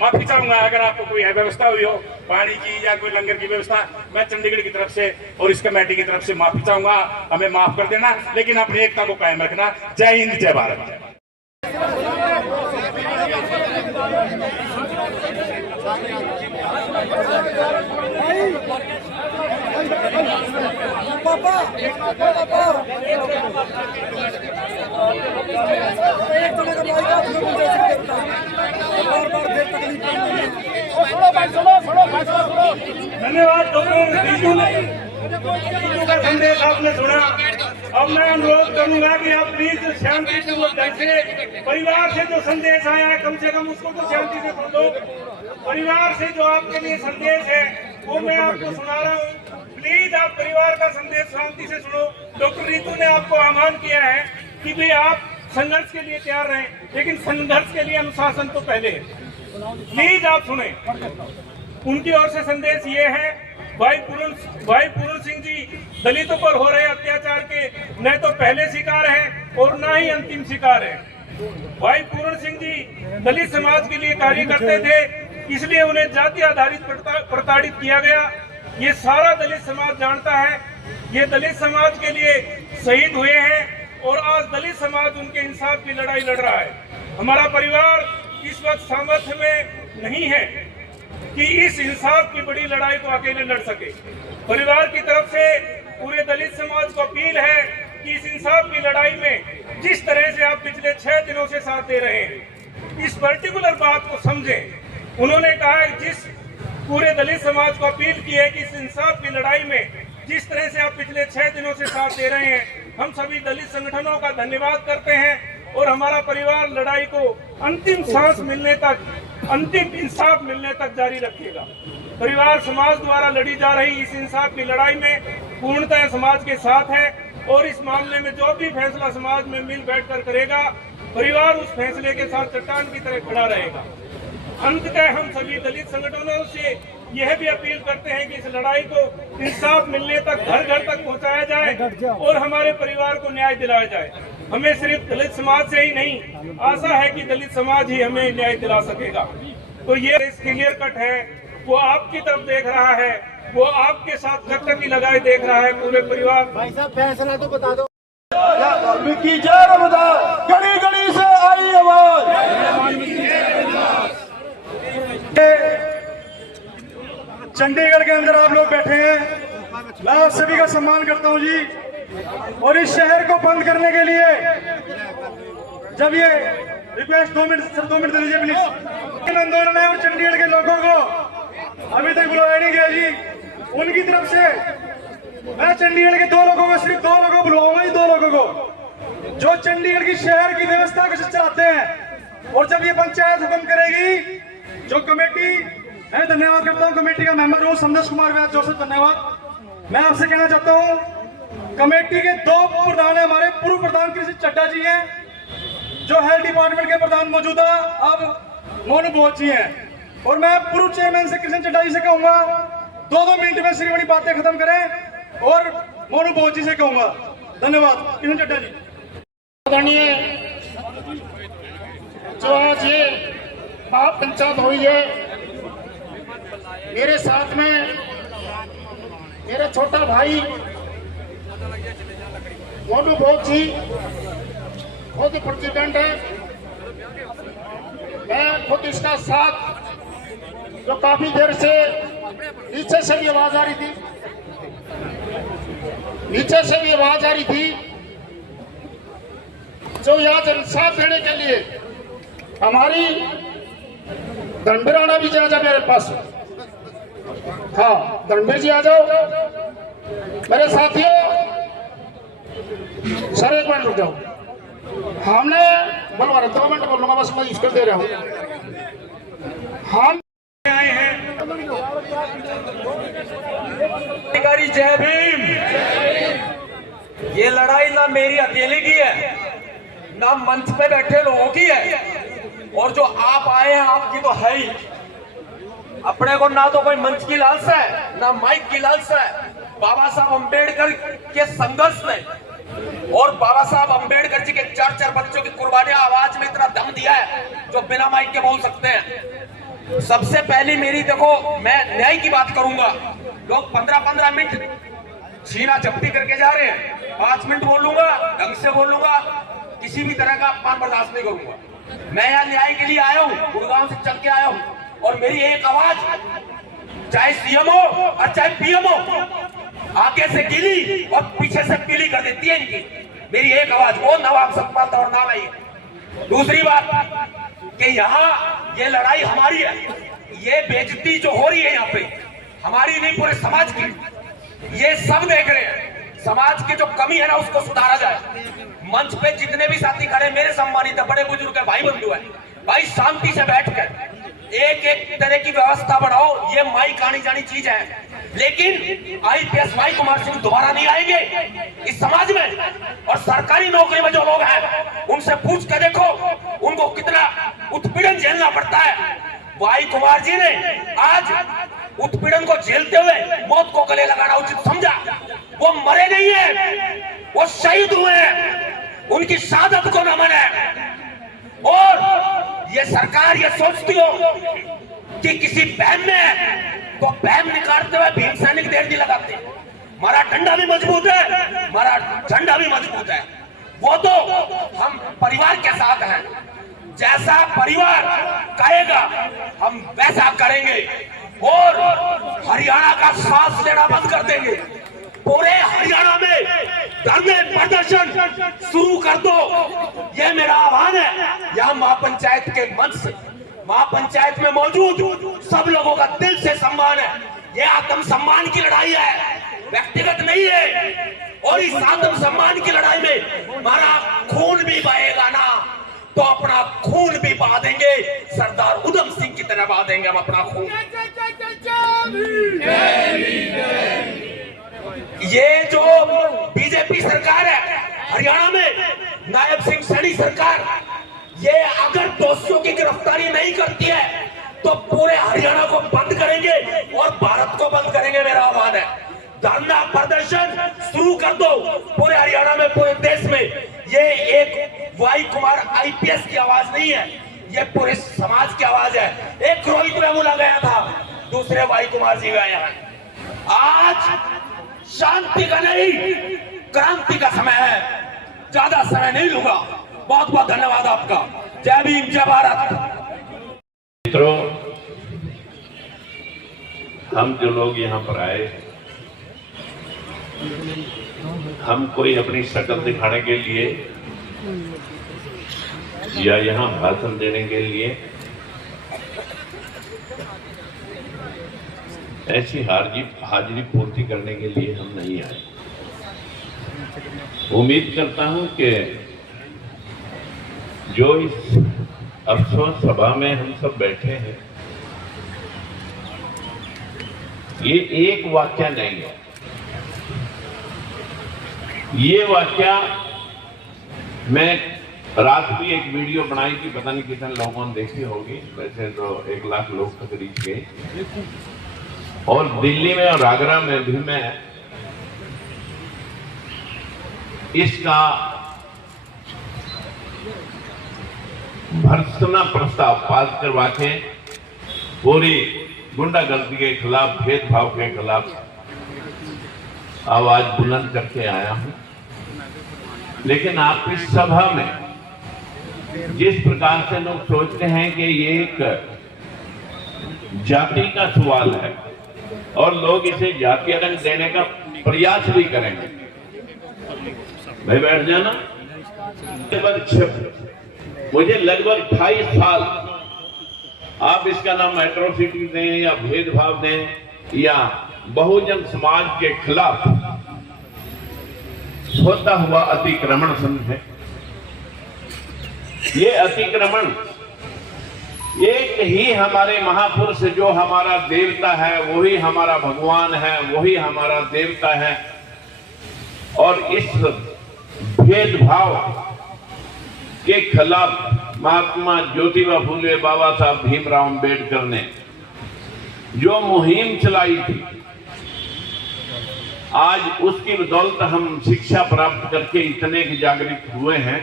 माफी चाहूंगा अगर आपको कोई अव्यवस्था हुई हो पानी की या कोई लंगर की व्यवस्था, मैं चंडीगढ़ की तरफ से और इस कमेटी की तरफ से माफी चाहूंगा, हमें माफ कर देना, लेकिन अपनी एकता को कायम रखना। जय हिंद, जय भारत। धन्यवाद डॉक्टर रीतू का संदेश आपने सुना। अब मैं अनुरोध करूंगा कि आप प्लीज शांतिपूर्वक ढंग से परिवार से जो संदेश आया है कम से कम उसको तो शांति से सुन लो। परिवार से जो आपके लिए संदेश है वो मैं आपको सुना रहा हूँ, प्लीज आप परिवार का संदेश शांति से सुनो। डॉक्टर रीतू ने आपको आह्वान किया है कि भाई आप संघर्ष के लिए तैयार रहें, लेकिन संघर्ष के लिए अनुशासन तो पहले है। प्लीज आप सुने, उनकी ओर से संदेश ये है, भाई पूर्ण सिंह जी दलितों पर हो रहे अत्याचार के न तो पहले शिकार हैं और न ही अंतिम शिकार हैं। भाई पूर्ण सिंह जी दलित समाज के लिए कार्य करते थे, इसलिए उन्हें जाति आधारित प्रताड़ित किया गया। ये सारा दलित समाज जानता है, ये दलित समाज के लिए शहीद हुए हैं और आज दलित समाज उनके इंसाफ की लड़ाई लड़ रहा है। हमारा परिवार इस वक्त सामर्थ्य में नहीं है कि इस इंसाफ की बड़ी लड़ाई को अकेले लड़ सके। परिवार की तरफ से पूरे दलित समाज को अपील है कि इस इंसाफ की लड़ाई में जिस तरह से आप पिछले 6 दिनों से साथ दे रहे हैं, इस पर्टिकुलर बात को समझें। उन्होंने कहा है जिस पूरे दलित समाज को अपील की है कि इस इंसाफ की लड़ाई में जिस तरह से आप पिछले 6 दिनों से साथ दे रहे हैं, हम सभी दलित संगठनों का धन्यवाद करते हैं और हमारा परिवार लड़ाई को अंतिम सांस मिलने तक, अंतिम इंसाफ मिलने तक जारी रखेगा। परिवार समाज द्वारा लड़ी जा रही इस इंसाफ की लड़ाई में पूर्णतः समाज के साथ है और इस मामले में जो भी फैसला समाज में मिल बैठकर करेगा, परिवार उस फैसले के साथ चट्टान की तरह खड़ा रहेगा। अंततः हम सभी दलित संगठनों से यह भी अपील करते हैं कि इस लड़ाई को इंसाफ मिलने तक घर घर तक पहुंचाया जाए और हमारे परिवार को न्याय दिलाया जाए। हमें सिर्फ दलित समाज से ही नहीं, आशा है कि दलित समाज ही हमें न्याय दिला सकेगा। तो ये क्लियर कट है, वो आपकी तरफ देख रहा है, वो आपके साथ टकटकी लगाए देख रहा है पूरे परिवार। भाई साहब फैसला तो बता दो। की जय रमदान, गली गली से आई आवाज। चंडीगढ़ के अंदर आप लोग बैठे हैं, मैं आप सभी का सम्मान करता हूं जी। और इस शहर को बंद करने के लिए जब ये रिक्वेस्ट 2 मिनट दे दीजिए प्लीज। आंदोलन है और चंडीगढ़ के लोगों को अभी तक बुलाया नहीं गया जी। उनकी तरफ से मैं चंडीगढ़ के 2 लोगों को, सिर्फ 2 लोगों को बुलवाऊंगा जी, 2 लोगों को जो चंडीगढ़ की शहर की व्यवस्था को चाहते हैं। और जब ये पंचायत हुक्म करेगी, जो कमेटी है, धन्यवाद करता हूँ कमेटी का मेंबर हूँ संदेश कुमार व्यास जोसेफ, धन्यवाद। मैं आपसे कहना चाहता हूँ कमेटी के 2 प्रधान है, हमारे पूर्व प्रधान कृषि चड्डा जी हैं, जो हेल्थ डिपार्टमेंट के प्रधान मौजूदा अब मोनू बोध जी हैं, और मैं पूर्व चेयरमैन से कृष्ण चड्डा जी से कहूंगा 2-2 मिनट में श्रीमणी बातें खत्म करें और मोनू बोध जी से कहूंगा। धन्यवाद कृष्ण चड्डा जी। आदरणीय जो आज ये महापंचायत हुई है, मेरे साथ में मेरे छोटा भाई मोनू बोध जी खुद प्रेसिडेंट है। मैं खुद इसका साथ, जो काफी देर से नीचे से भी आवाज आ रही थी, जो यहाँ इंसाफ देने के लिए हमारी धनबीर राणा भी आ जाओ मेरे पास। हाँ धनबीर जी आ जाओ मेरे साथियों। सर एक मिनट रुक जाओ, हमने बोलवा रहे 2 मिनट बोलूंगा, बस मैं इसको दे रहा हूँ। हम आए हैं अधिकारी, जय भीम। ये लड़ाई ना मेरी अकेले की है, ना मंच पे बैठे लोगों की है, और जो आप आए हैं आपकी तो है ही। अपने को ना तो कोई मंच की लालसा है, ना माइक की लालसा है। बाबा साहब अंबेडकर के संघर्ष में और बाबा साहब अंबेडकर जी के 4 बच्चों की कुर्बानियां आवाज में इतना दम दिया है जो बिना माइक के बोल सकते हैं। सबसे पहली मेरी, देखो मैं न्याय की बात करूंगा। लोग 15-15 मिनट छीना झपटी करके जा रहे हैं, 5 मिनट बोलूंगा, ढंग से बोलूंगा, किसी भी तरह का अपमान बर्दाश्त नहीं करूंगा। मैं यहाँ न्याय के लिए आया हूँ, गुड़गांव से चल के आया हूँ, और मेरी एक आवाज, चाहे सीएम हो और चाहे पीएम हो, आगे से गीली और पीछे से पीली कर देती है इनकी। मेरी एक आवाज, वो नवाब सतपाल और नाम है। दूसरी बात कि यहाँ ये लड़ाई हमारी है, ये बेइज्जती जो हो रही है यहाँ पे हमारी नहीं, पूरे समाज की। ये सब देख रहे हैं, समाज की जो कमी है ना उसको सुधारा जाए। मंच पे जितने भी साथी खड़े मेरे सम्मानित है, बड़े बुजुर्ग है, भाई बंधु है, भाई शांति से बैठकर एक तरह की व्यवस्था बनाओ। ये माइक आनी जानी चीज है, लेकिन IPS वाई कुमार सिंह दोबारा नहीं आएंगे इस समाज में। और सरकारी नौकरी में जो लोग हैं उनसे पूछ कर देखो उनको कितना उत्पीड़न झेलना पड़ता है। वाई कुमार जी ने आज उत्पीड़न को झेलते हुए मौत को गले लगाना उचित समझा। वो मरे नहीं है, वो शहीद हुए हैं, उनकी शहादत को नमन है। और ये सरकार ये सोचती हो कि किसी बहन में तो बहन निकालते हुए भीम सैनिक देर नहीं लगाते। हमारा डंडा भी मजबूत है, हमारा झंडा भी मजबूत है। वो तो हम परिवार के साथ हैं, जैसा परिवार कहेगा हम वैसा करेंगे। और हरियाणा का सांस लेना बंद कर देंगे। पूरे हरियाणा में धरने प्रदर्शन शुरू कर दो, ये मेरा आह्वान है। यहाँ महापंचायत के मंच से, महापंचायत में मौजूद सब लोगों का दिल से सम्मान ये आत्मसम्मान की लड़ाई है, व्यक्तिगत नहीं है। और इस आत्मसम्मान की लड़ाई में हमारा खून भी बहेगा ना, तो अपना खून भी बहा देंगे, सरदार उधम सिंह की तरह बहा देंगे हम अपना खून। ये जो बीजेपी सरकार है हरियाणा में, नायब सिंह सैनी सरकार, ये अगर दोषियों की गिरफ्तारी नहीं करती है तो पूरे हरियाणा को बंद करेंगे और भारत को बंद करेंगे। मेरा आह्वान है, धरना प्रदर्शन शुरू कर दो पूरे हरियाणा में, पूरे देश में। ये एक वाई कुमार आईपीएस की आवाज नहीं है, ये पूरे समाज की आवाज है। एक रोहित वेमुला गया था, दूसरे वाई कुमार जी गए हैं। आज शांति का नहीं, क्रांति का समय है, ज्यादा समय नहीं लूंगा। बहुत बहुत धन्यवाद आपका। जय भीम, जय भारत। मित्रों, हम जो लोग यहाँ पर आए, हम कोई अपनी शक्ल दिखाने के लिए या यहाँ भाषण देने के लिए ऐसी हाजिरी पूर्ति करने के लिए हम नहीं आए। उम्मीद करता हूं कि जो इस अफसोस सभा में हम सब बैठे हैं, ये एक वाक्या नहीं है। ये वाक्या, मैं रात भी एक वीडियो बनाई थी, पता नहीं कितने लोगों ने देखी होगी, वैसे तो 1 लाख लोग तक रीच गए। और दिल्ली में और आगरा में भी मैं इसका भर्त्सना प्रस्ताव पास करवा के पूरी गुंडागर्दी के खिलाफ, भेदभाव के खिलाफ आवाज बुलंद करके आया हूं। लेकिन आपकी सभा में जिस प्रकार से लोग सोचते हैं कि ये एक जाति का सवाल है और लोग इसे जातीय रंग देने का प्रयास भी करेंगे, भाई बैठ जाना। मुझे लगभग 28 साल, आप इसका नाम एट्रोसिटी दें या भेदभाव दें या बहुजन समाज के खिलाफ होता हुआ अतिक्रमण समझे। ये अतिक्रमण एक ही हमारे महापुरुष, जो हमारा देवता है वही हमारा भगवान है, वही हमारा देवता है। और इस भेदभाव के खिलाफ महात्मा ज्योतिबा फूले, बाबा साहब भीमराव अंबेडकर ने जो मुहिम चलाई थी, आज उसकी बदौलत हम शिक्षा प्राप्त करके इतने जागृत हुए हैं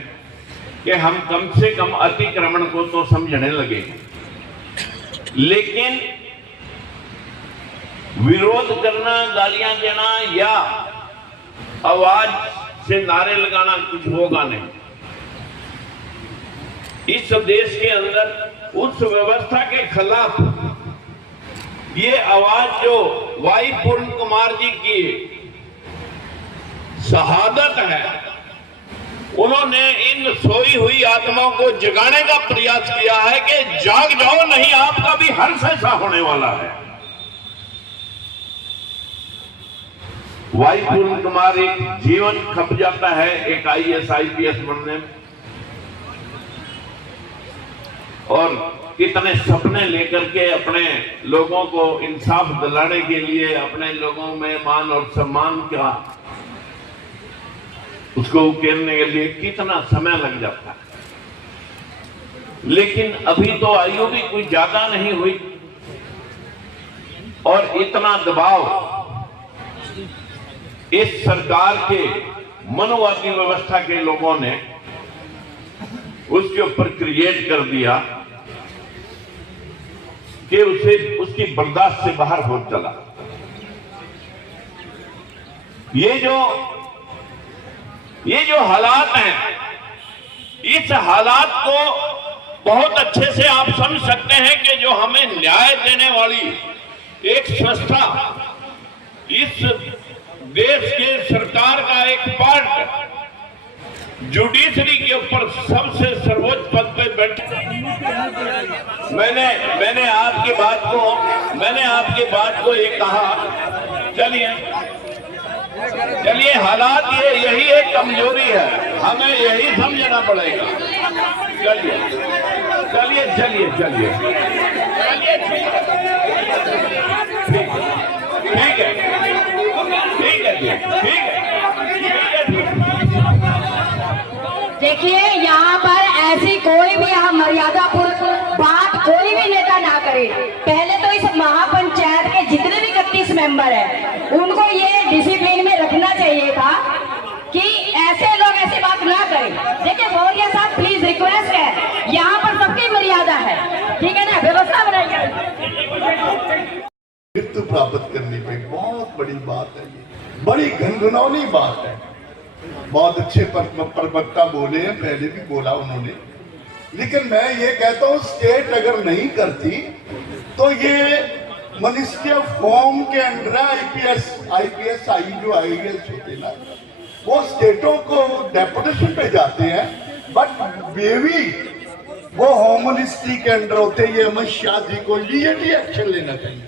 कि हम कम से कम अतिक्रमण को तो समझने लगे। लेकिन विरोध करना, गालियां देना या आवाज से नारे लगाना कुछ होगा नहीं। इस देश के अंदर उस व्यवस्था के खिलाफ ये आवाज जो वाई पूर्ण कुमार जी की शहादत है, उन्होंने इन सोई हुई आत्माओं को जगाने का प्रयास किया है कि जाग जाओ, नहीं आपका भी हर्ष ऐसा होने वाला है। वाई पूर्ण कुमार एक जीवन खप जाता है एक IAS IPS बनने में, और कितने सपने लेकर के अपने लोगों को इंसाफ दिलाने के लिए, अपने लोगों में मान और सम्मान का उसको उकेरने के लिए कितना समय लग जाता है। लेकिन अभी तो आयु भी कोई ज्यादा नहीं हुई और इतना दबाव इस सरकार के मनोवादी व्यवस्था के लोगों ने उसके ऊपर क्रिएट कर दिया कि उसे उसकी बर्दाश्त से बाहर हो चला। ये जो हालात हैं, इस हालात को बहुत अच्छे से आप समझ सकते हैं कि जो हमें न्याय देने वाली एक संस्था, इस देश के सरकार का एक पार्ट जुडिशरी के ऊपर सबसे सर्वोच्च पद पे बैठे मैंने आपकी बात को एक कहा। चलिए हालात यही एक कमजोरी है, हमें यही समझना पड़ेगा। चलिए ठीक है। देखिए, यहाँ पर ऐसी कोई भी मर्यादापूर्ण बात कोई भी नेता ना करे। पहले तो इस महापंचायत के जितने भी 31 मेंबर हैं, उनको ये डिसिप्लिन में रखना चाहिए था कि ऐसे लोग ऐसी बात ना करें। देखिए मौर्य साहब, प्लीज रिक्वेस्ट है, यहाँ पर सबकी मर्यादा है, ठीक है ना, व्यवस्था बनाइए। मृत्यु प्राप्त करने पे बहुत बड़ी बात है, ये बड़ी घनघनौनी बात है। बहुत अच्छे प्रवक्ता बोले हैं, पहले भी बोला उन्होंने, लेकिन मैं ये कहता हूँ स्टेट अगर नहीं करती तो ये मिनिस्ट्री ऑफ होम के अंडर IPS जो IAS होते ना, वो स्टेटों को डेपुटेशन पे जाते हैं, बट वे भी वो होम मिनिस्ट्री के अंडर होते हैं। ये अमित शाह जी को इमीडिएटली एक्शन लेना चाहिए।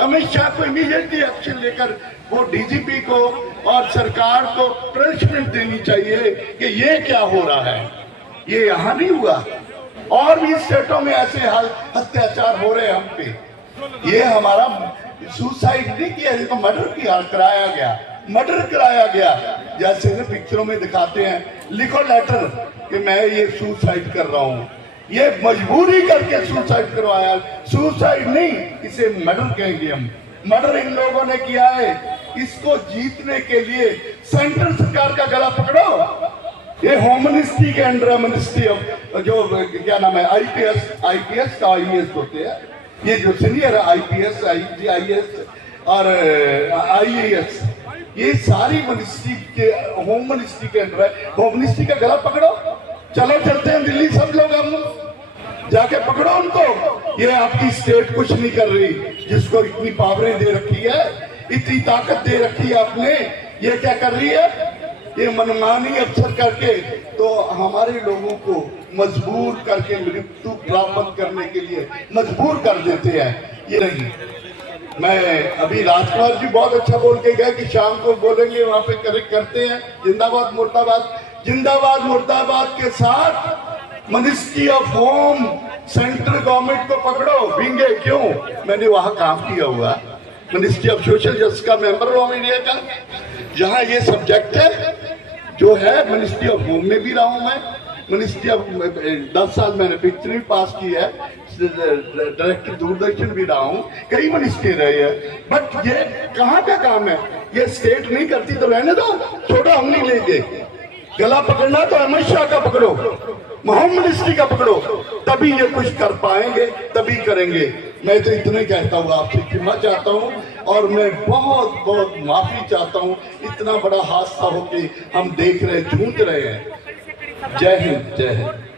अमित शाह को इमीडिएटली एक्शन लेकर वो DGP को और सरकार को पनिशमेंट देनी चाहिए कि ये क्या हो रहा है, ये यहाँ नहीं हुआ। और भी स्टेटों में ऐसे अत्याचार हो रहे हैं हम पे। ये हमारा सुसाइड नहीं किया, ये तो मर्डर कराया गया। जैसे ना पिक्चरों में दिखाते हैं, लिखो लेटर कि मैं ये सुसाइड कर रहा हूँ, ये मजबूरी करके सुसाइड करवाया। सुसाइड नहीं, इसे मर्डर कहेंगे हम। मर्डर इन लोगों ने किया है। इसको जीतने के लिए सेंट्रल सरकार का गला पकड़ो। ये होम मिनिस्ट्री के अंडर मिनिस्ट्री ऑफ जो क्या नाम है IPS का IAS होते हैं, ये जो सीनियर IPS IAS और IAS, ये सारी मिनिस्ट्री के होम मिनिस्ट्री के अंडर है। होम मिनिस्ट्री का गला पकड़ो, चलो चलते हैं दिल्ली सब लोग, हम जाके पकड़ो उनको। ये आपकी स्टेट कुछ नहीं कर रही, जिसको इतनी पावरें दे रखी है, इतनी ताकत दे रखी है आपने, ये क्या कर रही है? ये मनमानी अफसर करके तो हमारे लोगों को मजबूर करके मृत्यु प्राप्त करने के लिए मजबूर कर देते हैं। ये नहीं, मैं अभी राजकुमार जी बहुत अच्छा बोल के गए कि शाम को बोलेंगे, वहां पे करेक्ट करते हैं। जिंदाबाद मुर्दाबाद के साथ ministry of home central government को पकड़ो। विंगे क्यों? मैंने वहां काम किया हुआ, मिनिस्ट्री ऑफ सोशल जस्टिस का मेंबर रहा हूं इंडिया का, जहां ये सब्जेक्ट है जो है। मिनिस्ट्री ऑफ होम में भी रहा हूं मैं। मिनिस्ट्री ऑफ 10 साल मैंने पिक्चर भी पास की है, डायरेक्टर दूरदर्शन भी रहा हूं, कई मिनिस्ट्री रहे हैं। बट ये कहाँ का काम है? ये स्टेट नहीं करती तो रहने दो, छोड़ो, हम नहीं लेंगे। गला पकड़ना तो अमित शाह का पकड़ो, होम मिनिस्ट्री का पकड़ो, तभी ये कुछ कर पाएंगे, तभी करेंगे। मैं तो इतने कहता हूँ, आपसे क्षमा चाहता हूँ और मैं बहुत माफी चाहता हूँ। इतना बड़ा हादसा हो के हम देख रहे, जूझ रहे हैं। जय हिंद, जय हिंद।